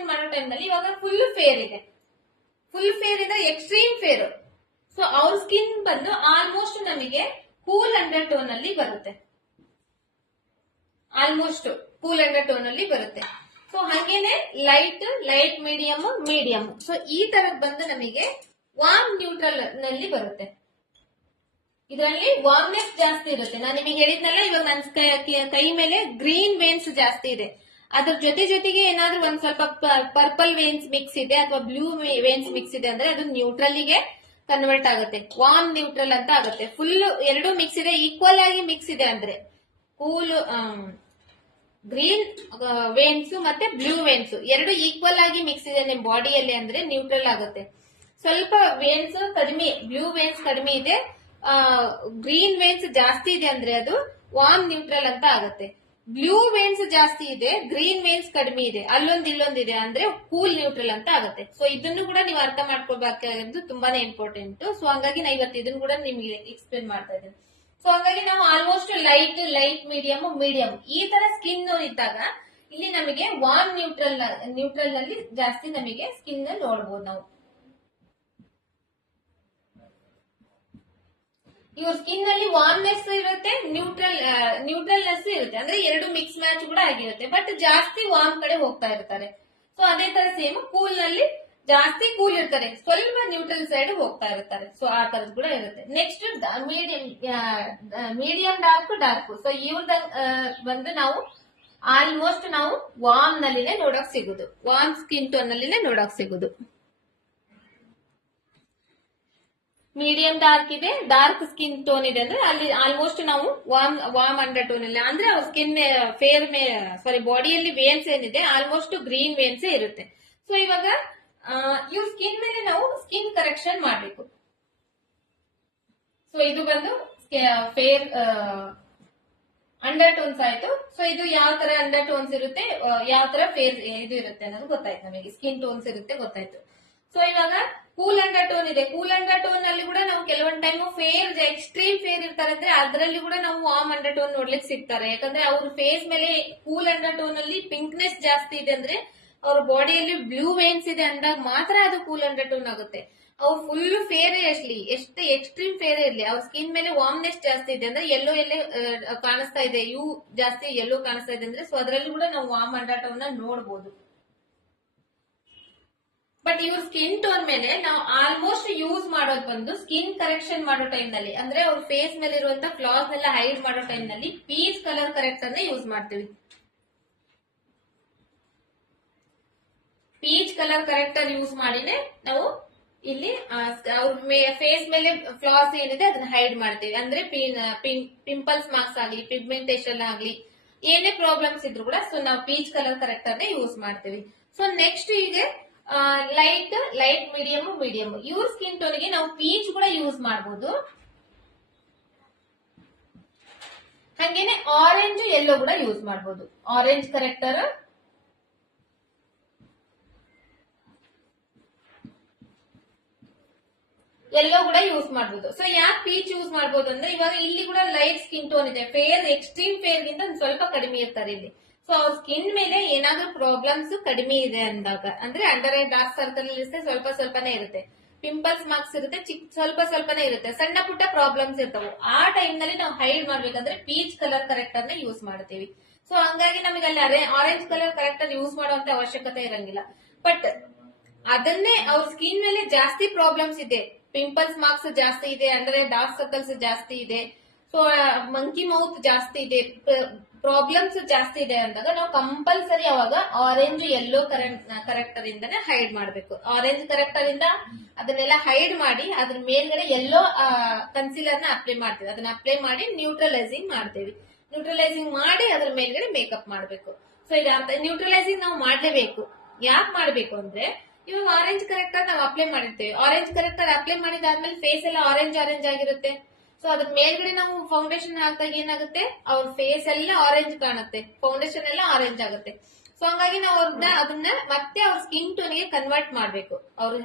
ಮಾಡೋ ಟೈಮ್ ನಲ್ಲಿ ಇವಾಗ ಫುಲ್ ಫೇರ್ ಇದೆ, ಎಕ್ಸ್ಟ್ರೀಮ್ ಫೇರ್. ಸೊ ಅವ್ರ ಸ್ಕಿನ್ ಬಂದು ಆಲ್ಮೋಸ್ಟ್ ನಮಗೆ ಕೂಲ್ ಅಂಡರ್ ಟೋನ್ ಅಲ್ಲಿ ಬರುತ್ತೆ, ಸೊ ಹಾಗೇನೆ ಲೈಟ್ ಮೀಡಿಯಂ. ಸೊ ಈ ತರದ್ ಬಂದು ನಮಗೆ ವಾರ್ಮ್ ನ್ಯೂಟ್ರಲ್ ನಲ್ಲಿ ಬರುತ್ತೆ. ಇದರಲ್ಲಿ ವಾರ್ಮ್ನೆಸ್ ಜಾಸ್ತಿ ಇರುತ್ತೆ. ನಾನು ನಿಮಗೆ ಹೇಳಿದ್ನಲ್ಲ, ಇವಾಗ ನನ್ನ ಕೈ ಮೇಲೆ ಗ್ರೀನ್ ವೇನ್ಸ್ ಜಾಸ್ತಿ ಇದೆ, ಅದ್ರ ಜೊತೆಗೆ ಏನಾದ್ರೂ ಒಂದ್ ಸ್ವಲ್ಪ ಪರ್ಪಲ್ ವೇನ್ಸ್ ಮಿಕ್ಸ್ ಇದೆ ಅಥವಾ ಬ್ಲೂ ವೇನ್ಸ್ ಮಿಕ್ಸ್ ಇದೆ ಅಂದ್ರೆ ಅದು ನ್ಯೂಟ್ರಲ್ ಗೆ ಕನ್ವರ್ಟ್ ಆಗುತ್ತೆ, ವಾರ್ಮ್ ನ್ಯೂಟ್ರಲ್ ಅಂತ ಆಗುತ್ತೆ. ಫುಲ್ ಎರಡು ಮಿಕ್ಸ್ ಇದೆ, ಈಕ್ವಲ್ ಆಗಿ ಮಿಕ್ಸ್ ಇದೆ ಅಂದ್ರೆ ಕೂಲ್ ಗ್ರೀನ್ ವೇನ್ಸ್ ಮತ್ತೆ ಬ್ಲೂ ವೇನ್ಸ್ ಎರಡು ಈಕ್ವಲ್ ಆಗಿ ಮಿಕ್ಸ್ ಇದೆ ನಿಮ್ ಬಾಡಿಯಲ್ಲಿ ಅಂದ್ರೆ ನ್ಯೂಟ್ರಲ್ ಆಗುತ್ತೆ. ಸೊ ಸ್ವಲ್ಪ ವೇನ್ಸ್ ಕಡಿಮೆ, ಬ್ಲೂ ವೇನ್ಸ್ ಕಡಿಮೆ ಇದೆ, ಗ್ರೀನ್ ವೇನ್ಸ್ ಜಾಸ್ತಿ ಇದೆ ಅಂದ್ರೆ ಅದು ವಾರ್ಮ್ ನ್ಯೂಟ್ರಲ್ ಅಂತ ಆಗುತ್ತೆ. ಬ್ಲೂ ವೇನ್ಸ್ ಜಾಸ್ತಿ ಇದೆ, ಗ್ರೀನ್ ವೇನ್ಸ್ ಕಡಿಮೆ ಇದೆ, ಇಲ್ಲೊಂದಿದೆ ಅಂದ್ರೆ ಕೂಲ್ ನ್ಯೂಟ್ರಲ್ ಅಂತ ಆಗುತ್ತೆ. ಸೊ ಇದನ್ನು ಕೂಡ ನೀವು ಅರ್ಥ ಮಾಡ್ಕೊಳ್ಬೇಕಾಗಿದ್ದು ತುಂಬಾನೇ ಇಂಪಾರ್ಟೆಂಟ್. ಸೊ ಹಂಗಾಗಿ ನಾ ಇವತ್ತು ಇದನ್ನು ಕೂಡ ನಿಮ್ಗೆ ಎಕ್ಸ್ಪ್ಲೇನ್ ಮಾಡ್ತಾ ಇದ್ದೇನೆ. ಸೊ ಹಂಗಾಗಿ ನಾವು ಆಲ್ಮೋಸ್ಟ್ ಲೈಟ್ ಮೀಡಿಯಂ ಈ ತರ ಸ್ಕಿನ್ ಇದ್ದಾಗ ಇಲ್ಲಿ ನಮಗೆ ವಾರ್ಮ್ ನ್ಯೂಟ್ರಲ್ ನಲ್ಲಿ ಜಾಸ್ತಿ ನಮಗೆ ಸ್ಕಿನ್ ನೋಡಬಹುದು ನಾವು. ಇವ್ರ ಸ್ಕಿನ್ ಅಲ್ಲಿ ವಾರ್ಮ್ನೆಸ್ ಇರುತ್ತೆ, ನ್ಯೂಟ್ರಲ್ನೆಸ್ ಇರುತ್ತೆ, ಅಂದ್ರೆ ಎರಡು ಮಿಕ್ಸ್ ಮ್ಯಾಚ್ ಕೂಡ ಆಗಿರುತ್ತೆ. ಬಟ್ ಜಾಸ್ತಿ ವಾರ್ಮ್ ಕಡೆ ಹೋಗ್ತಾ ಇರ್ತಾರೆ. ಸೊ ಅದೇ ತರ ಸೇಮ್ ಕೂಲ್ ನಲ್ಲಿ ಜಾಸ್ತಿ ಕೂಲ್ ಇರ್ತಾರೆ, ಸ್ವಲ್ಪ ನ್ಯೂಟ್ರಲ್ ಸೈಡ್ ಹೋಗ್ತಾ ಇರ್ತಾರೆ. ಸೊ ಆ ತರದ್ ಕೂಡ ಇರುತ್ತೆ. Next medium dark. ಸೊ ಇವ್ರದ ಬಂದು ನಾವು ಆಲ್ಮೋಸ್ಟ್ ನಾವು ವಾರ್ಮ್ ನಲ್ಲಿನೇ ನೋಡಕ್ ಸಿಗುದು, ವಾರ್ಮ್ ಸ್ಕಿನ್ ಟೋನ್ ನಲ್ಲಿನೇ ನೋಡಕ್ ಸಿಗುದು. ಮೀಡಿಯಂ ಡಾರ್ಕ್ ಇದೆ, ಡಾರ್ಕ್ ಸ್ಕಿನ್ ಟೋನ್ ಇದೆ ಅಂದ್ರೆ ಅಲ್ಲಿ ಆಲ್ಮೋಸ್ಟ್ ನಾವು ವಾರ್ಮ್ ಅಂಡರ್ ಟೋನ್ ಅಲ್ಲಿ, ಅಂದ್ರೆ ಅವ್ರ ಸ್ಕಿನ್ ಬಾಡಿಯಲ್ಲಿ ವೇನ್ಸ್ ಏನಿದೆ ಆಲ್ಮೋಸ್ಟ್ ಗ್ರೀನ್ ವೇನ್ಸ್ ಇರುತ್ತೆ. ಸೊ ಇವಾಗ ಇವ್ರ ಸ್ಕಿನ್ ಮೇಲೆ ನಾವು ಸ್ಕಿನ್ ಕರೆಕ್ಷನ್ ಮಾಡಬೇಕು. ಸೊ ಇದು ಬಂದು ಫೇರ್ ಅಂಡರ್ ಟೋನ್ಸ್ ಆಯ್ತು. ಸೊ ಇದು ಯಾವ ತರ ಅಂಡರ್ ಟೋನ್ಸ್ ಇರುತ್ತೆ, ಯಾವ ತರ ಫೇರ್ ಇದು ಇರುತ್ತೆ ಅನ್ನೋದು ಗೊತ್ತಾಯ್ತು ನಮಗೆ, ಸ್ಕಿನ್ ಟೋನ್ಸ್ ಇರುತ್ತೆ ಗೊತ್ತಾಯ್ತು. ಸೊ ಇವಾಗ ಕೂಲ್ ಅಂಡರ್ ಟೋನ್ ಇದೆ. ಕೂಲ್ ಅಂಡರ್ ಟೋನ್ ಅಲ್ಲಿ ಕೂಡ ನಾವು ಕೆಲವೊಂದು ಟೈಮ್ ಎಕ್ಸ್ಟ್ರೀಮ್ ಫೇರ್ ಇರ್ತಾರೆ ಅಂದ್ರೆ ಅದರಲ್ಲಿ ಕೂಡ ನಾವು ವಾರ್ಮ್ ಅಂಡರ್ ಟೋನ್ ನೋಡ್ಲಿಕ್ಕೆ ಸಿಗ್ತಾರೆ. ಯಾಕಂದ್ರೆ ಅವ್ರ ಫೇಸ್ ಮೇಲೆ ಕೂಲ್ ಅಂಡರ್ ಟೋನ್ ಅಲ್ಲಿ ಪಿಂಕ್ನೆಸ್ ಜಾಸ್ತಿ ಇದೆ ಅಂದ್ರೆ ಅವ್ರ ಬಾಡಿಯಲ್ಲಿ ಬ್ಲೂ ವೇನ್ಸ್ ಇದೆ ಅಂದಾಗ ಮಾತ್ರ ಅದು ಕೂಲ್ ಅಂಡರ್ ಟೋನ್ ಆಗುತ್ತೆ. ಅವ್ರು ಫುಲ್ ಫೇರ್ ಇರ್ಲಿ, ಎಷ್ಟು ಎಕ್ಸ್ಟ್ರೀಮ್ ಫೇರ್ ಇರ್ಲಿ, ಅವ್ರ ಸ್ಕಿನ್ ಮೇಲೆ ವಾರ್ಮ್ನೆಸ್ ಜಾಸ್ತಿ ಇದೆ ಅಂದ್ರೆ ಎಲ್ಲೋ ಕಾಣಿಸ್ತಾ ಇದೆ, ಜಾಸ್ತಿ ಎಲ್ಲೋ ಕಾಣಿಸ್ತಾ ಇದೆ ಅಂದ್ರೆ ಸೊ ಅದರಲ್ಲಿ ಕೂಡ ನಾವು ವಾರ್ಮ್ ಅಂಡರ್ ಟೋನ್ ನೋಡಬಹುದು. ಬಟ್ ಇವ್ರ ಸ್ಕಿನ್ ಟೋನ್ ಮೇಲೆ ನಾವು ಆಲ್ಮೋಸ್ಟ್ ಯೂಸ್ ಮಾಡೋದು ಬಂದು ಸ್ಕಿನ್ ಕರೆಕ್ಷನ್ ಮಾಡೋ ಟೈಮ್ ನಲ್ಲಿ, ಅಂದ್ರೆ ಅವ್ರ ಫೇಸ್ ಮೇಲೆ ಇರುವಂತ ಫ್ಲಾಸ್ ನೆಲ್ಲ ಹೈಡ್ ಮಾಡೋ ಟೈಮ್ ನಲ್ಲಿ ಪೀಚ್ ಕಲರ್ ಕರೆಕ್ಟರ್ ಯೂಸ್ ಮಾಡ್ತೀವಿ. ಪೀಚ್ ಕಲರ್ ಕರೆಕ್ಟರ್ ಯೂಸ್ ಮಾಡಿನೇ ನಾವು ಇಲ್ಲಿ ಅವ್ರ ಫೇಸ್ ಮೇಲೆ ಫ್ಲಾಸ್ ಏನಿದೆ ಅದನ್ನ ಹೈಡ್ ಮಾಡ್ತೀವಿ. ಅಂದ್ರೆ ಪಿಂಪಲ್ಸ್ ಮಾರ್ಕ್ಸ್ ಆಗ್ಲಿ, ಪಿಗ್ಮೆಂಟೇಶನ್ ಆಗ್ಲಿ, ಏನೇ ಪ್ರಾಬ್ಲಮ್ಸ್ ಇದ್ರು ಕೂಡ ಸೊ ನಾವು ಪೀಚ್ ಕಲರ್ ಕರೆಕ್ಟರ್ ಯೂಸ್ ಮಾಡ್ತೀವಿ. ಸೊ ನೆಕ್ಸ್ಟ್ ಈಗ ಲೈಟ್ ಮೀಡಿಯಂ ಇವ್ರ ಸ್ಕಿನ್ ಟೋನ್ಗೆ ನಾವು ಪೀಚ್ ಕೂಡ ಯೂಸ್ ಮಾಡಬಹುದು. ಹಂಗೇನೆ ಆರೆಂಜ್ ಯೆಲ್ಲೋ ಕೂಡ ಯೂಸ್ ಮಾಡಬಹುದು. ಆರೆಂಜ್ ಕರೆಕ್ಟರ್, ಎಲ್ಲೋ ಕೂಡ ಯೂಸ್ ಮಾಡಬಹುದು. ಸೊ ಯಾಕೆ ಪೀಚ್ ಯೂಸ್ ಮಾಡಬಹುದು ಅಂದ್ರೆ ಇವಾಗ ಇಲ್ಲಿ ಕೂಡ ಲೈಟ್ ಸ್ಕಿನ್ ಟೋನ್ ಇದೆ, ಎಕ್ಸ್ಟ್ರೀಮ್ ಫೇರ್ ಗಿಂತ ಸ್ವಲ್ಪ ಕಡಿಮೆ ಇರ್ತಾರೆ ಇಲ್ಲಿ. ಸೊ ಅವ್ರ ಸ್ಕಿನ್ ಮೇಲೆ ಏನಾದ್ರೂ ಪ್ರಾಬ್ಲಮ್ಸ್ ಕಡಿಮೆ ಇದೆ ಅಂದಾಗ, ಅಂದ್ರೆ ಅಂಡರ್ ಐ ಡಾರ್ಕ್ ಸರ್ಕಲ್ ಇರುತ್ತೆ, ಸ್ವಲ್ಪನೇ ಇರುತ್ತೆ, ಪಿಂಪಲ್ಸ್ ಮಾರ್ಕ್ಸ್ ಇರುತ್ತೆ, ಸ್ವಲ್ಪನೇ ಇರುತ್ತೆ, ಸಣ್ಣ ಪುಟ್ಟ ಪ್ರಾಬ್ಲಮ್ಸ್ ಇರ್ತಾವೆ. ಆ ಟೈಮ್ ನಲ್ಲಿ ನಾವು ಹೈಡ್ ಮಾಡ್ಬೇಕಂದ್ರೆ ಪೀಚ್ ಕಲರ್ ಕರೆಕ್ಟರ್ ಯೂಸ್ ಮಾಡ್ತೀವಿ. ಸೊ ಹಂಗಾಗಿ ನಮಗೆ ಅಲ್ಲಿ ಆರೆಂಜ್ ಕಲರ್ ಕರೆಕ್ಟರ್ ಯೂಸ್ ಮಾಡುವಂತ ಅವಶ್ಯಕತೆ ಇರಂಗಿಲ್ಲ. ಬಟ್ ಅದನ್ನೇ ಅವ್ರ ಸ್ಕಿನ್ ಮೇಲೆ ಜಾಸ್ತಿ ಪ್ರಾಬ್ಲಮ್ಸ್ ಇದೆ, ಪಿಂಪಲ್ಸ್ ಮಾರ್ಕ್ಸ್ ಜಾಸ್ತಿ ಇದೆ, ಅಂಡರ್ ಐ ಡಾರ್ಕ್ ಸರ್ಕಲ್ಸ್ ಜಾಸ್ತಿ ಇದೆ, ಸೊ ಮಂಕಿ ಮೌತ್ ಜಾಸ್ತಿ ಇದೆ, ಪ್ರಾಬ್ಲಮ್ಸ್ ಜಾಸ್ತಿ ಇದೆ ಅಂದಾಗ ನಾವು ಕಂಪಲ್ಸರಿ ಅವಾಗ ಆರೆಂಜ್ ಯೆಲ್ಲೋ ಕರೆಕ್ಟರ್ ಇಂದಾನೆ ಹೈಡ್ ಮಾಡಬೇಕು. ಆರೆಂಜ್ ಕರೆಕ್ಟರ್ ಇಂದ ಅದನ್ನೆಲ್ಲ ಹೈಡ್ ಮಾಡಿ ಅದ್ರ ಮೇಲ್ಗಡೆ ಯೆಲ್ಲೋ ಕನ್ಸೀಲರ್ ನ ಅಪ್ಲೈ ಮಾಡ್ತೀವಿ. ಅದನ್ನ ಅಪ್ಲೈ ಮಾಡಿ ನ್ಯೂಟ್ರಲೈಸಿಂಗ್ ಮಾಡ್ತೀವಿ. ನ್ಯೂಟ್ರಲೈಸಿಂಗ್ ಮಾಡಿ ಅದ್ರ ಮೇಲ್ಗಡೆ ಮೇಕಪ್ ಮಾಡಬೇಕು. ಸೊ ಇದು ನ್ಯೂಟ್ರಲೈಸಿಂಗ್ ನಾವು ಮಾಡ್ಲೇಬೇಕು. ಯಾಕೆ ಮಾಡ್ಬೇಕು ಅಂದ್ರೆ ಇವಾಗ ಆರೆಂಜ್ ಕರೆಕ್ಟರ್ ನಾವು ಅಪ್ಲೈ ಮಾಡಿರ್ತೇವೆ, ಆರೆಂಜ್ ಕರೆಕ್ಟರ್ ಅಪ್ಲೈ ಮಾಡಿದಾದ್ಮೇಲೆ ಫೇಸ್ ಎಲ್ಲ ಆರೆಂಜ್ ಆಗಿರುತ್ತೆ. ಸೊ ಅದ್ರ ಮೇಲ್ಗಡೆ ನಾವು ಫೌಂಡೇಶನ್ ಹಾಕಿದಾಗ ಏನಾಗುತ್ತೆ, ಅವ್ರ ಫೇಸ್ ಎಲ್ಲ ಆರೆಂಜ್ ಕಾಣುತ್ತೆ, ಫೌಂಡೇಶನ್ ಎಲ್ಲ ಆರೆಂಜ್ ಆಗುತ್ತೆ. ಸೊ ಹಂಗಾಗಿ ನಾವು ಅದನ್ನ ಮತ್ತೆ ಅವ್ರ ಸ್ಕಿನ್ ಟೋನ್ಗೆ ಕನ್ವರ್ಟ್ ಮಾಡ್ಬೇಕು. ಅವ್ರ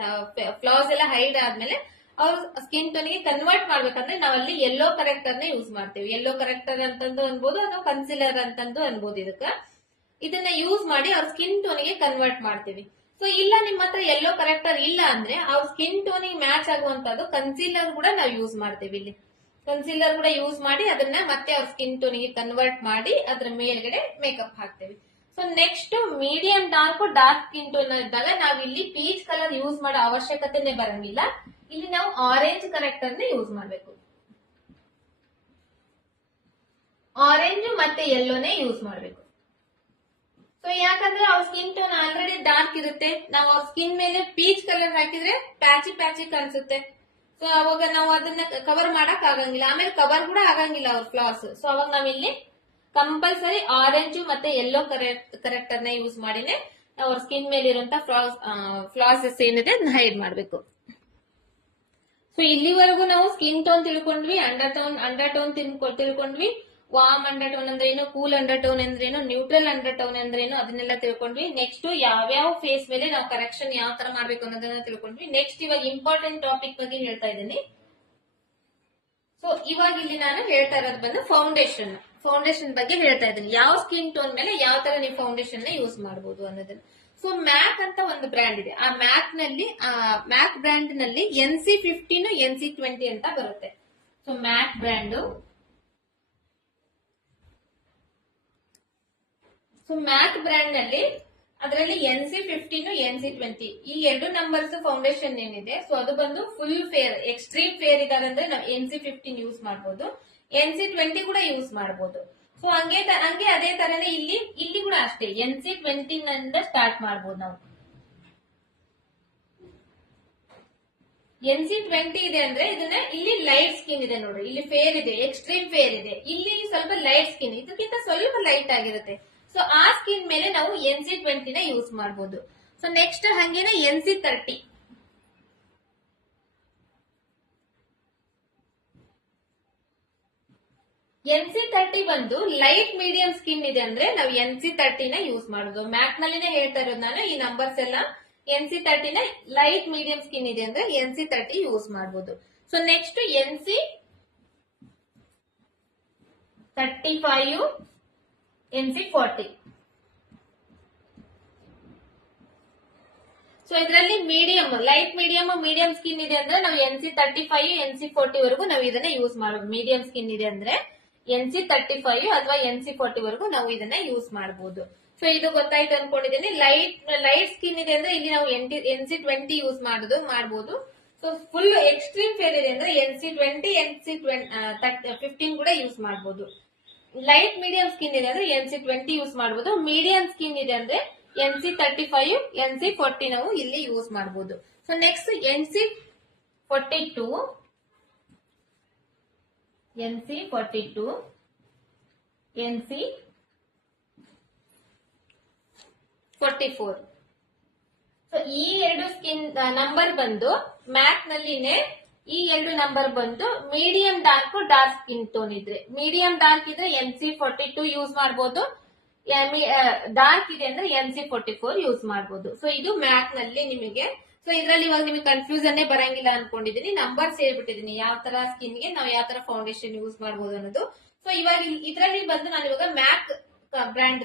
ಫ್ಲಾಸ್ ಎಲ್ಲ ಹೈಡ್ ಆದ್ಮೇಲೆ ಅವ್ರ ಸ್ಕಿನ್ ಟೋನ್ಗೆ ಕನ್ವರ್ಟ್ ಮಾಡ್ಬೇಕಂದ್ರೆ ನಾವಲ್ಲಿ ಯೆಲ್ಲೋ ಕರೆಕ್ಟರ್ ಯೂಸ್ ಮಾಡ್ತೀವಿ. ಯೆಲ್ಲೋ ಕರೆಕ್ಟರ್ ಅಂತಂದು ಅನ್ಬೋದು, ಅಥವಾ ಕನ್ಸಿಲರ್ ಅಂತಂದು ಅನ್ಬೋದು. ಇದನ್ನ ಯೂಸ್ ಮಾಡಿ ಅವ್ರ ಸ್ಕಿನ್ ಟೋನ್ಗೆ ಕನ್ವರ್ಟ್ ಮಾಡ್ತೀವಿ. ಸೊ ಇಲ್ಲ ನಿಮ್ಮ ಹತ್ರ ಯೆಲ್ಲೋ ಕರೆಕ್ಟರ್ ಇಲ್ಲ ಅಂದ್ರೆ ಅವ್ರ ಸ್ಕಿನ್ ಟೋನಿಗೆ ಮ್ಯಾಚ್ ಆಗುವಂತದ್ದು ಕನ್ಸೀಲರ್ ಕೂಡ ನಾವು ಯೂಸ್ ಮಾಡ್ತೀವಿ. ಇಲ್ಲಿ ಕನ್ಸೀಲರ್ ಕೂಡ ಯೂಸ್ ಮಾಡಿ ಅದನ್ನ ಮತ್ತೆ ಅವ್ರ ಸ್ಕಿನ್ ಟೋನಿಗೆ ಕನ್ವರ್ಟ್ ಮಾಡಿ ಅದ್ರ ಮೇಲ್ಗಡೆ ಮೇಕಪ್ ಹಾಕ್ತೇವೆ. So next medium dark skin tone ಇದ್ದಾಗ ನಾವ್ ಇಲ್ಲಿ ಪೀಚ್ ಕಲರ್ ಯೂಸ್ ಮಾಡೋ ಅವಶ್ಯಕತೆನೆ ಬರಂಗಿಲ್ಲ. ಇಲ್ಲಿ ನಾವು ಆರೆಂಜ್ ಕರೆಕ್ಟರ್ ಯೂಸ್ ಮಾಡ್ಬೇಕು. ಆರೆಂಜ್ ಮತ್ತೆ ಯೆಲ್ಲೋನೇ ಯೂಸ್ ಮಾಡ್ಬೇಕು. ಸೊ ಯಾಕಂದ್ರೆ ಅವ್ರ ಸ್ಕಿನ್ ಟೋನ್ ಆಲ್ರೆಡಿ ಡಾರ್ಕ್ ಇರುತ್ತೆ, ನಾವು ಅವ್ರ ಸ್ಕಿನ್ ಮೇಲೆ ಪೀಚ್ ಕಲರ್ ಹಾಕಿದ್ರೆ ಪ್ಯಾಚಿ ಕಾಣಿಸುತ್ತೆ. ಸೊ ಅವಾಗ ನಾವು ಅದನ್ನ ಕವರ್ ಮಾಡಕ್ ಆಗಂಗಿಲ್ಲ, ಆಮೇಲೆ ಕವರ್ ಕೂಡ ಆಗಂಗಿಲ್ಲ ಅವ್ರ ಫ್ಲಾಸ್. ಸೊ ಅವಾಗ ನಾವಿಲ್ಲಿ ಕಂಪಲ್ಸರಿ ಆರೆಂಜ್ ಮತ್ತೆ ಯೆಲ್ಲೋ ಕರೆಕ್ಟರ್ ಯೂಸ್ ಮಾಡಿನೇ ಅವ್ರ ಸ್ಕಿನ್ ಮೇಲೆ ಇರುವಂತ ಫ್ಲಾಸಸ್ ಏನಿದೆ ಅದನ್ನ ಹೈಡ್ ಮಾಡ್ಬೇಕು. ಸೊ ಇಲ್ಲಿವರೆಗೂ ನಾವು ಸ್ಕಿನ್ ಟೋನ್ ತಿಳ್ಕೊಂಡ್ವಿ, ಅಂಡರ್ ಟೋನ್ ತಿಳ್ಕೊಂಡ್ವಿ, ವಾರ್ಮ್ ಅಂಡರ್ ಟೋನ್ ಅಂದ್ರೆ ಏನು, ಕೂಲ್ ಅಂಡರ್ ಟೋನ್ ಅಂದ್ರೆ ಏನು, ನ್ಯೂಟ್ರಲ್ ಅಂಡರ್ ಟೋನ್ ಅಂದ್ರೆ ಏನು, ಅದನ್ನೆಲ್ಲ ತಿಳ್ಕೊಂಡ್ವಿ. ನೆಕ್ಸ್ಟ್ ಯಾವ್ಯಾವ ಫೇಸ್ ಮೇಲೆ ನಾವು ಕರೆಕ್ಷನ್ ಯಾವ ತರ ಮಾಡ್ಬೇಕು ಅನ್ನೋದನ್ನ ತಿಳ್ಕೊಂಡ್ವಿ. ನೆಕ್ಸ್ಟ್ ಇವಾಗ ಇಂಪಾರ್ಟೆಂಟ್ ಟಾಪಿಕ್ ಬಗ್ಗೆ ಹೇಳ್ತಾ ಇದ್ದೀನಿ. ಸೊ ಇವಾಗ ಇಲ್ಲಿ ನಾನು ಹೇಳ್ತಾ ಇರೋದು ಬಂದು ಫೌಂಡೇಶನ್ ಬಗ್ಗೆ ಹೇಳ್ತಾ ಇದ್ದೀನಿ. ಯಾವ ಸ್ಕಿನ್ ಟೋನ್ ಮೇಲೆ ಯಾವ ತರ ನೀವು ಫೌಂಡೇಶನ್ ನ ಯೂಸ್ ಮಾಡಬಹುದು ಅನ್ನೋದನ್ನ. ಸೊ ಮ್ಯಾಕ್ ಅಂತ ಒಂದು ಬ್ರ್ಯಾಂಡ್ ಇದೆ. ಆ ಮ್ಯಾಕ್ ಬ್ರ್ಯಾಂಡ್ ನಲ್ಲಿ NC15 NC20 ಅಂತ ಬರುತ್ತೆ. ಸೊ ಮ್ಯಾಕ್ ಬ್ರ್ಯಾಂಡ್, ಸೊ ಮ್ಯಾಕ್ ಬ್ರ್ಯಾಂಡ್ ನಲ್ಲಿ ಅದರಲ್ಲಿ NC15 NC20 ಈ ಎರಡು ನಂಬರ್ಸ್ ಫೌಂಡೇಶನ್ ಏನಿದೆ, ಸೊ ಅದು ಬಂದು ಫುಲ್ ಫೇರ್, ಎಕ್ಸ್ಟ್ರೀಮ್ ಫೇರ್ ಇದಾರೆ ಅಂದ್ರೆ ನಾವು NC15 ಯೂಸ್ ಮಾಡಬಹುದು, NC20 ಕೂಡ ಯೂಸ್ ಮಾಡಬಹುದು. ಸೊ ಹಂಗೆ ಅದೇ ತರನೇ ಇಲ್ಲಿ ಕೂಡ ಅಷ್ಟೇ NC20 ನಿಂದ ಸ್ಟಾರ್ಟ್ ಮಾಡಬಹುದು ನಾವು. NC20 ಇದೆ ಅಂದ್ರೆ ಇದನ್ನ ಇಲ್ಲಿ ಲೈಟ್ ಸ್ಕಿನ್ ಇದೆ ನೋಡ್ರಿ, ಇಲ್ಲಿ ಫೇರ್ ಇದೆ, ಎಕ್ಸ್ಟ್ರೀಮ್ ಫೇರ್ ಇದೆ, ಇಲ್ಲಿ ಸ್ವಲ್ಪ ಲೈಟ್ ಸ್ಕಿನ್, ಇದಕ್ಕಿಂತ ಸ್ವಲ್ಪ ಲೈಟ್ ಆಗಿರುತ್ತೆ. ಸೊ ಆ ಸ್ಕಿನ್ ಮೇಲೆ ನಾವು NC20 ನ ಯೂಸ್ ಮಾಡಬಹುದು. ಸೊ ನೆಕ್ಸ್ಟ್ ಹಂಗೇನೆ NC30, NC30 ಬಂದು ಲೈಟ್ ಮೀಡಿಯಂ ಸ್ಕಿನ್ ಇದೆ ಅಂದ್ರೆ ನಾವು NC30 ನ ಯೂಸ್ ಮಾಡೋದು. ಮ್ಯಾಕ್ ನಲ್ಲಿನೇ ಹೇಳ್ತಾ ಇರೋದು ನಾನು, ಈ ನಂಬರ್ಸ್ ಎಲ್ಲ NC30 ನ ಲೈಟ್ ಮೀಡಿಯಂ ಸ್ಕಿನ್ ಇದೆ ಅಂದ್ರೆ NC30 ಯೂಸ್ ಮಾಡಬಹುದು. So next NC35 NC40. So ಇದರಲ್ಲಿ ಲೈಟ್ ಮೀಡಿಯಂ ಸ್ಕಿನ್ ಇದೆ ಅಂದ್ರೆ ನಾವು NC35 NC40 ವರೆಗೂ ನಾವು ಇದನ್ನ ಯೂಸ್ ಮಾಡಬಹುದು. ಮೀಡಿಯಂ ಸ್ಕಿನ್ ಇದೆ ಅಂದ್ರೆ NC35 ಅಥವಾ NC40 ವರೆಗೂ ನಾವು ಇದನ್ನ ಯೂಸ್ ಮಾಡಬಹುದು. ಸೊ ಇದು ಗೊತ್ತಾಯ್ತು ಅನ್ಕೊಂಡಿದ್ದೀನಿ. ಲೈಟ್ ಸ್ಕಿನ್ ಇದೆ ಅಂದ್ರೆ ಇಲ್ಲಿ ನಾವು NC20 ಯೂಸ್ ಮಾಡಬಹುದು. ಸೊ ಫುಲ್ ಎಕ್ಸ್ಟ್ರೀಮ್ ಫೇರ್ ಇದೆ ಅಂದ್ರೆ NC20 NC15 ಕೂಡ ಯೂಸ್ ಮಾಡಬಹುದು. ಲೈಟ್ ಮೀಡಿಯಂ ಸ್ಕಿನ್ ಇದೆ ಅಂದ್ರೆ NC20 ಯೂಸ್ ಮಾಡಬಹುದು. ಮೀಡಿಯಂ ಸ್ಕಿನ್ ಇದೆ ಅಂದ್ರೆ NC35 NC40 ನಾವು ಇಲ್ಲಿ ಯೂಸ್ ಮಾಡಬಹುದು. So next NC42 NC44. So ಈ ಎರಡು ಸ್ಕಿನ್ ನಂಬರ್ ಬಂದು ಮ್ಯಾಕ್ ನಲ್ಲಿನೇ ಈ ಎರಡು ನಂಬರ್ ಬಂದು ಮೀಡಿಯಂ ಡಾರ್ಕ್ ಸ್ಕಿನ್ ಟೋನ್ ಇದ್ರೆ, ಮೀಡಿಯಂ ಡಾರ್ಕ್ ಇದ್ರೆ NC42 ಯೂಸ್ ಮಾಡಬಹುದು, ಡಾರ್ಕ್ ಇದೆ ಅಂದ್ರೆ NC44 ಯೂಸ್ ಮಾಡಬಹುದು. ಸೊ ಇದು ಮ್ಯಾಕ್ ನಲ್ಲಿ ನಿಮಗೆ. ಸೊ ಇದ್ರಲ್ಲಿ ಇವಾಗ ನಿಮಗೆ ಕನ್ಫ್ಯೂಷನ್ ಬರಂಗಿಲ್ಲ ಅನ್ಕೊಂಡಿದೀನಿ, ನಂಬರ್ಸ್ ಹೇಳ್ಬಿಟ್ಟಿದೀನಿ ಯಾವ ತರ ಸ್ಕಿನ್ ಗೆ ನಾವು ಯಾವ ತರ ಫೌಂಡೇಶನ್ ಯೂಸ್ ಮಾಡಬಹುದು ಅನ್ನೋದು. ಸೊ ಇವಾಗ ಇದ್ರಲ್ಲಿ ಬಂದು ನಾನು ಇವಾಗ ಮ್ಯಾಕ್ ಬ್ರ್ಯಾಂಡ್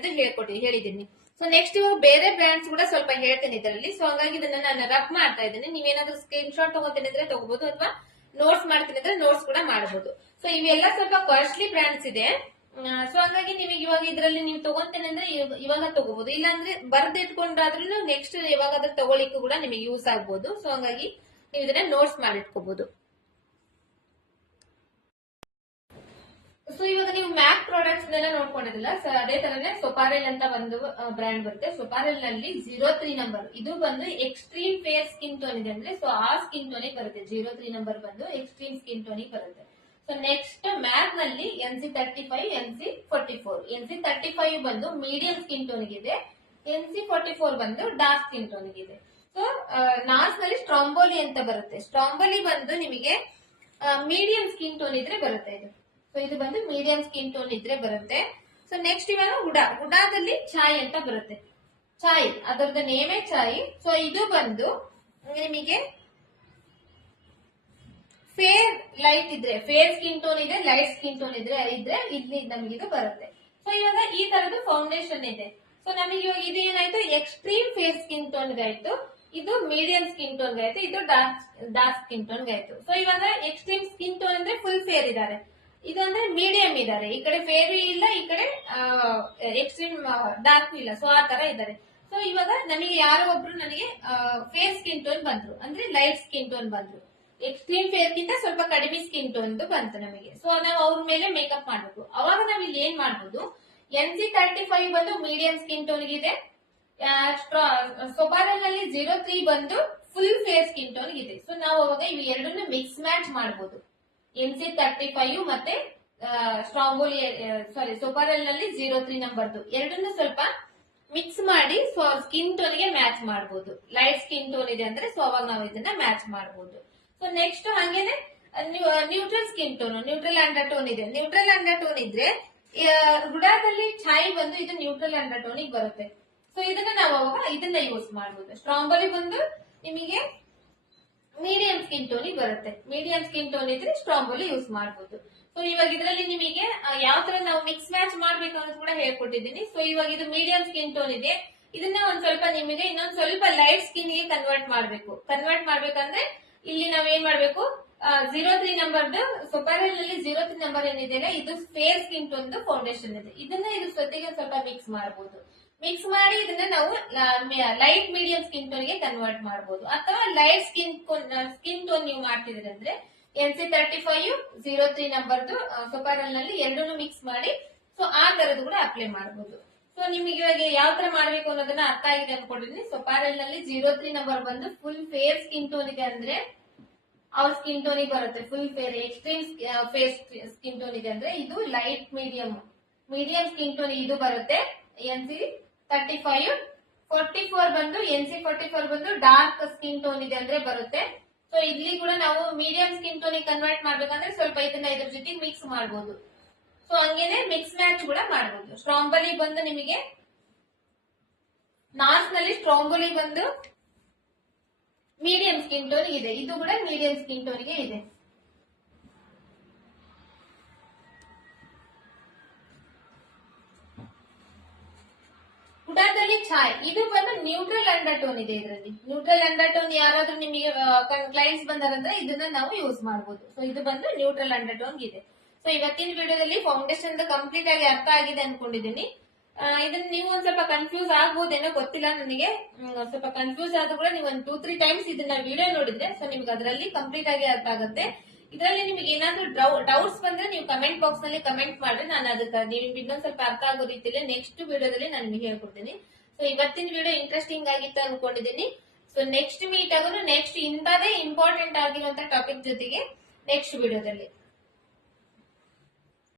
ಹೇಳಿದೀನಿ. ಸೊ ನೆಕ್ಸ್ಟ್ ಇವಾಗ ಬೇರೆ ಬ್ರ್ಯಾಂಡ್ಸ್ ಕೂಡ ಸ್ವಲ್ಪ ಹೇಳ್ತೇನೆ ಇದರಲ್ಲಿ. ಸೊ ಹಾಗಾಗಿ ಇದನ್ನ ನಾನು ರಬ್ ಮಾಡ್ತಾ ಇದ್ದೀನಿ. ನೀವೇನಾದ್ರೂ ಸ್ಕ್ರೀನ್ ಶಾಟ್ ತಗೋತೀನಿ ಅಂದ್ರೆ ತಗೋಬಹುದು, ಅಥವಾ ನೋಟ್ಸ್ ಮಾಡ್ತೀನಿ ಅಂದ್ರೆ ನೋಟ್ಸ್ ಕೂಡ ಮಾಡಬಹುದು. ಸೊ ಇವೆಲ್ಲ ಸ್ವಲ್ಪ ಕಾಸ್ಟ್ಲಿ ಬ್ರ್ಯಾಂಡ್ಸ್ ಇದೆ. ಸೊ ಹಾಗಾಗಿ ನಿಮಗೆ ಇವಾಗ ಇದರಲ್ಲಿ ನೀವು ತಗೊಂತೇನೆ ಅಂದ್ರೆ ಇವಾಗ ತಗೋಬಹುದು, ಇಲ್ಲಾಂದ್ರೆ ಬರ್ದಿಟ್ಕೊಂಡ್ರಾದ್ರೂ ನೆಕ್ಸ್ಟ್ ಯಾವಾಗಾದ್ರೂ ತಗೊಳಿಕ್ಕೂ ಕೂಡ ನಿಮಗೆ ಯೂಸ್ ಆಗ್ಬಹುದು. ಸೊ ಹಾಗಾಗಿ ನೀವು ಇದನ್ನ ನೋಟ್ಸ್ ಮಾಡಿಟ್ಕೋಬಹುದು. ಸೊ ಇವಾಗ ನೀವು ಮ್ಯಾಕ್ ಪ್ರಾಡಕ್ಟ್ಸ್ ನೆಲ್ಲ ನೋಡ್ಕೊಂಡಿದಿಲ್ಲ. ಸೊ ಅದೇ ತರನೇ ಸೊಪಾರೆಲ್ ಅಂತ ಒಂದು ಬ್ರ್ಯಾಂಡ್ ಬರುತ್ತೆ. ಸೊಪಾರೆಲ್ ನಲ್ಲಿ 03 ನಂಬರ್ ಇದು ಬಂದು ಎಕ್ಸ್ಟ್ರೀಮ್ ಫೇರ್ ಸ್ಕಿನ್ ಟೋನ್ ಇದೆ ಅಂದ್ರೆ ಸೊ ಆ ಸ್ಕಿನ್ ಟೋನಿಗೆ ಬರುತ್ತೆ. 03 ನಂಬರ್ ಬಂದು ಎಕ್ಸ್ಟ್ರೀಮ್ ಸ್ಕಿನ್ ಟೋನಿಗೆ ಬರುತ್ತೆ. ಸೊ ನೆಕ್ಸ್ಟ್ ಮ್ಯಾಕ್ ನಲ್ಲಿ NC35 NC44. NC35 ಬಂದು ಮೀಡಿಯಂ ಸ್ಕಿನ್ ಟೋನಿಗೆ ಇದೆ, NC44 ಬಂದು ಡಾರ್ಕ್ ಸ್ಕಿನ್ ಟೋನಿಗೆ ಇದೆ. ಸೊ ನಾರ್ಸ್ ನಲ್ಲಿ ಸ್ಟ್ರಾಂಬೋಲಿ ಅಂತ ಬರುತ್ತೆ. ಸ್ಟ್ರಾಂಬೋಲಿ ಬಂದು ನಿಮಗೆ ಮೀಡಿಯಂ ಸ್ಕಿನ್ ಟೋನ್ ಇದ್ರೆ ಬರುತ್ತೆ ಇದು. ಸೊ ಇದು ಬಂದು ಮೀಡಿಯಂ ಸ್ಕಿನ್ ಟೋನ್ ಇದ್ರೆ ಬರುತ್ತೆ. ಸೊ ನೆಕ್ಸ್ಟ್ ಇವಾಗ ಹುಡಾದಲ್ಲಿ ಚಾಯ್ ಅಂತ ಬರುತ್ತೆ. ಚಾಯ್ ಅದರದ ನೇಮೇ ಚಾಯ್. ಸೊ ಇದು ಬಂದು ನಿಮಗೆ ಫೇರ್ ಲೈಟ್ ಇದ್ರೆ, ಫೇರ್ ಸ್ಕಿನ್ ಟೋನ್ ಇದೆ, ಲೈಟ್ ಸ್ಕಿನ್ ಟೋನ್ ಇದ್ರೆ ಇಲ್ಲಿ ನಮಗೆ ಇದು ಬರುತ್ತೆ. ಸೊ ಇವಾಗ ಈ ತರದ್ದು ಫೌಂಡೇಶನ್ ಇದೆ. ಸೊ ನಮಗೆ ಇವಾಗ ಇದು ಏನಾಯ್ತು, ಎಕ್ಸ್ಟ್ರೀಮ್ ಫೇರ್ ಸ್ಕಿನ್ ಟೋನ್ ಆಯ್ತು, ಇದು ಮೀಡಿಯಂ ಸ್ಕಿನ್ ಟೋನ್ ಆಯ್ತು, ಇದು ಡಾರ್ಕ್ ಸ್ಕಿನ್ ಟೋನ್ ಆಯ್ತು. ಸೊ ಇವಾಗ ಎಕ್ಸ್ಟ್ರೀಮ್ ಸ್ಕಿನ್ ಟೋನ್ ಅಂದ್ರೆ ಫುಲ್ ಫೇರ್ ಇದಾರೆ, ಇದು ಅಂದ್ರೆ ಮೀಡಿಯಂ ಇದಾರೆ, ಈ ಕಡೆ ಫೇರ್ ಇಲ್ಲ, ಈ ಕಡೆ ಎಕ್ಸ್ಟ್ರೀಮ್ ಡಾರ್ಕ್ ಇಲ್ಲ. ಸೊ ಆ ತರ ಇದಾರೆ. ಸೊ ಇವಾಗ ನನಗೆ ಯಾರೋ ಒಬ್ರು ನನಗೆ ಫೇರ್ ಸ್ಕಿನ್ ಟೋನ್ ಬಂದ್ರು ಅಂದ್ರೆ ಲೈಟ್ ಸ್ಕಿನ್ ಟೋನ್ ಬಂದ್ರು, ಎಕ್ಸ್ಟ್ರೀಮ್ ಫೇರ್ ಗಿಂತ ಸ್ವಲ್ಪ ಕಡಿಮೆ ಸ್ಕಿನ್ ಟೋನ್ ಬಂತು ನಮಗೆ. ಸೊ ನಾವು ಅವ್ರ ಮೇಲೆ ಮೇಕಪ್ ಮಾಡ್ಬೇಕು. ಅವಾಗ ನಾವ್ ಇಲ್ಲಿ ಏನ್ ಮಾಡ್ಬೋದು, NC35 ಬಂದು ಮೀಡಿಯಂ ಸ್ಕಿನ್ ಟೋನ್ ಇದೆ, ಸೊಪಾರಲ್ ನಲ್ಲಿ 03 ಬಂದು ಫುಲ್ ಫೇರ್ ಸ್ಕಿನ್ ಟೋನ್ ಇದೆ. ಸೊ ನಾವು ಅವಾಗ ಇವು ಎರಡನ್ನ ಮಿಕ್ಸ್ ಮ್ಯಾಚ್ ಮಾಡಬಹುದು. NC35 ಮತ್ತೆ ಸೊಪಾರಲ್ ನಲ್ಲಿ 03 ನಂಬರ್ದು ಎರಡನ್ನು ಸ್ವಲ್ಪ ಮಿಕ್ಸ್ ಮಾಡಿ ಸ್ಕಿನ್ ಟೋನ್ ಗೆ ಮ್ಯಾಚ್ ಮಾಡಬಹುದು. ಲೈಟ್ ಸ್ಕಿನ್ ಟೋನ್ ಇದೆ ಅಂದ್ರೆ ಸೊ ಅವಾಗ ನಾವು ಇದನ್ನ ಮ್ಯಾಚ್ ಮಾಡಬಹುದು. ಸೊ ನೆಕ್ಸ್ಟ್ ಹಂಗೇನೆ neutral skin tone, neutral under tone ಇದೆ. ನ್ಯೂಟ್ರಲ್ ಅಂಡರ್ ಟೋನ್ ಇದ್ರೆ ರುಡಾದಲ್ಲಿ ಛಾಯ್ ಬಂದು ಇದು ನ್ಯೂಟ್ರಲ್ ಅಂಡರ್ ಟೋನ್ ಬರುತ್ತೆ. ಸೊ ಇದನ್ನ ನಾವು ಅವಾಗ ಇದನ್ನ ಯೂಸ್ ಮಾಡಬಹುದು. ಸ್ಟ್ರಾಂಬೆರಿ ಬಂದು ನಿಮಗೆ ಮೀಡಿಯಂ ಸ್ಕಿನ್ ಟೋನ್ ಬರುತ್ತೆ. ಮೀಡಿಯಂ ಸ್ಕಿನ್ ಟೋನ್ ಇದ್ರೆ ಸ್ಟ್ರಾಂಬೆರಿ ಯೂಸ್ ಮಾಡಬಹುದು. ಸೊ ಇವಾಗ ಇದರಲ್ಲಿ ನಿಮಗೆ ಯಾವ ತರ ನಾವು ಮಿಕ್ಸ್ ಮ್ಯಾಚ್ ಮಾಡ್ಬೇಕು ಅನ್ನೋದು ಕೂಡ ಹೇಳ್ಕೊಟ್ಟಿದ್ದೀನಿ. ಸೊ ಇವಾಗ ಇದು ಮೀಡಿಯಂ ಸ್ಕಿನ್ ಟೋನ್ ಇದೆ, ಇದನ್ನ ಒಂದ್ ಸ್ವಲ್ಪ ನಿಮಗೆ ಇನ್ನೊಂದ್ ಸ್ವಲ್ಪ ಲೈಟ್ ಸ್ಕಿನ್ ಗೆ ಕನ್ವರ್ಟ್ ಮಾಡ್ಬೇಕು. ಕನ್ವರ್ಟ್ ಮಾಡ್ಬೇಕಂದ್ರೆ ಇಲ್ಲಿ ನಾವ್ ಏನ್ ಮಾಡ್ಬೇಕು, 03 ನಂಬರ್ದು ಸೊಪಾರಲ್ ನಲ್ಲಿ 03 ನಂಬರ್ ಏನಿದೆ ಇದು ಫೇರ್ ಸ್ಕಿನ್ ಟೋನ್ ಫೌಂಡೇಶನ್ ಇದೆ. ಇದನ್ನ ಇದ್ರ ಜೊತೆಗೆ ಸ್ವಲ್ಪ ಮಿಕ್ಸ್ ಮಾಡಬಹುದು. ಮಿಕ್ಸ್ ಮಾಡಿ ಇದನ್ನ ನಾವು ಲೈಟ್ ಮೀಡಿಯಂ ಸ್ಕಿನ್ ಟೋನ್ ಗೆ ಕನ್ವರ್ಟ್ ಮಾಡಬಹುದು. ಅಥವಾ ಲೈಟ್ ಸ್ಕಿನ್ ಟೋನ್ ನೀವು ಮಾಡ್ತಿದ್ರಿ ಅಂದ್ರೆ NC35 03 ನಂಬರ್ದು ಸೊಪಾರಲ್ ನಲ್ಲಿ ಎರಡನ್ನೂ ಮಿಕ್ಸ್ ಮಾಡಿ ಸೊ ಆ ತರದ್ದು ಕೂಡ ಅಪ್ಲೈ ಮಾಡಬಹುದು. ಸೊ ನಿಮಗೆ ಇವಾಗ ಯಾವ ತರ ಮಾಡ್ಬೇಕು ಅನ್ನೋದನ್ನ ಅರ್ಥ ಆಗಿದೆ ಅನ್ಕೊಂಡಿದ್ದೀನಿ. ಸೊಪಾರಲ್ ನಲ್ಲಿ 03 ನಂಬರ್ ಬಂದು ಫುಲ್ ಫೇರ್ ಸ್ಕಿನ್ ಟೋನ್ ಇದೆ ಅಂದ್ರೆ ಅವ್ರ ಸ್ಕಿನ್ ಟೋನ್ ಬರುತ್ತೆ full fair, extreme fair skin tone ಇದೆ ಅಂದ್ರೆ ಇದು ಲೈಟ್ ಮೀಡಿಯಂ ಸ್ಕಿನ್ ಟೋನ್ ಇದು ಬರುತ್ತೆ NC35. 44 ಬಂದು NC44 ಬಂದು ಡಾರ್ಕ್ ಸ್ಕಿನ್ ಟೋನ್ ಇದೆ ಅಂದ್ರೆ ಬರುತ್ತೆ. ಸೊ ಇಲ್ಲಿ ಕೂಡ ನಾವು ಮೀಡಿಯಂ ಸ್ಕಿನ್ ಟೋನ್ ಕನ್ವರ್ಟ್ ಮಾಡ್ಬೇಕಂದ್ರೆ ಸ್ವಲ್ಪ ಇದನ್ನ ಇದ್ರ ಜೊತೆ ಮಿಕ್ಸ್ ಮಾಡಬಹುದು. ಸೊ ಹಂಗೇನೆ ಮಿಕ್ಸ್ ಮ್ಯಾಚ್ ಕೂಡ ಮಾಡಬಹುದು. ಸ್ಟ್ರಾಂಬೆರಿ ಬಂದು ನಿಮಗೆ ನಾರ್ತ್ ನಲ್ಲಿ ಸ್ಟ್ರಾಂಬೆರಿ ಬಂದು ಮೀಡಿಯಂ ಸ್ಕಿನ್ ಟೋನ್ ಇದೆ, ಇದು ಕೂಡ ಮೀಡಿಯಂ ಸ್ಕಿನ್ ಟೋನ್ ಗೆ ಇದೆ. ಹುಡಾದಲ್ಲಿ ಛಾಯ್ ಇದು ಬಂದು ನ್ಯೂಟ್ರಲ್ ಅಂಡರ್ ಟೋನ್ ಇದೆ. ಇದರಲ್ಲಿ ನ್ಯೂಟ್ರಲ್ ಅಂಡರ್ ಟೋನ್ ಯಾರಾದ್ರೂ ನಿಮಗೆ ಕ್ಲೈಂಟ್ಸ್ ಬಂದಾರಂದ್ರೆ ಇದನ್ನ ನಾವು ಯೂಸ್ ಮಾಡಬಹುದು. ಸೊ ಇದು ಬಂದು ನ್ಯೂಟ್ರಲ್ ಅಂಡರ್ ಟೋನ್ ಇದೆ. ಸೊ ಇವತ್ತಿನ ವಿಡಿಯೋದಲ್ಲಿ ಫೌಂಡೇಶನ್ ಕಂಪ್ಲೀಟ್ ಆಗಿ ಅರ್ಥ ಆಗಿದೆ ಅನ್ಕೊಂಡಿದ್ದೀನಿ. ಇದನ್ನ ನೀವು ಒಂದ್ ಸ್ವಲ್ಪ ಕನ್ಫ್ಯೂಸ್ ಆಗ್ಬೋದೇನೋ ಗೊತ್ತಿಲ್ಲ ನನಗೆ. ಸ್ವಲ್ಪ ಕನ್ಫ್ಯೂಸ್ ಆದ್ರೂ ಕೂಡ ನೀವು ಒಂದು 2-3 ಟೈಮ್ಸ್ ಇದನ್ನ ವಿಡಿಯೋ ನೋಡಿದ್ರೆ ಸೊ ನಿಮ್ಗೆ ಅದರಲ್ಲಿ ಕಂಪ್ಲೀಟ್ ಆಗಿ ಅರ್ಥ ಆಗುತ್ತೆ. ಇದರಲ್ಲಿ ನಿಮ್ಗೆ ಏನಾದ್ರೂ ಡೌಟ್ಸ್ ಬಂದ್ರೆ ನೀವು ಕಮೆಂಟ್ ಬಾಕ್ಸ್ ನಲ್ಲಿ ಕಮೆಂಟ್ ಮಾಡ್ರಿ, ನಾನು ಅದಕ್ಕೆ ನೀವು ಇನ್ನೊಂದ್ ಸ್ವಲ್ಪ ಅರ್ಥ ಆಗೋ ರೀತಿಯಲ್ಲಿ ನೆಕ್ಸ್ಟ್ ವಿಡಿಯೋದಲ್ಲಿ ನಾನು ನಿಮಗೆ ಹೇಳ್ಕೊಡ್ತೀನಿ. ಸೊ ಇವತ್ತಿನ ವಿಡಿಯೋ ಇಂಟ್ರೆಸ್ಟಿಂಗ್ ಆಗಿತ್ತು ಅನ್ಕೊಂಡಿದ್ದೀನಿ. ಸೊ ನೆಕ್ಸ್ಟ್ ಮೀಟ್ ಆಗೋದು ನೆಕ್ಸ್ಟ್ ಇಂಥದೇ ಇಂಪಾರ್ಟೆಂಟ್ ಆಗಿರುವಂತ ಟಾಪಿಕ್ ಜೊತೆಗೆ ನೆಕ್ಸ್ಟ್ ವಿಡಿಯೋದಲ್ಲಿ.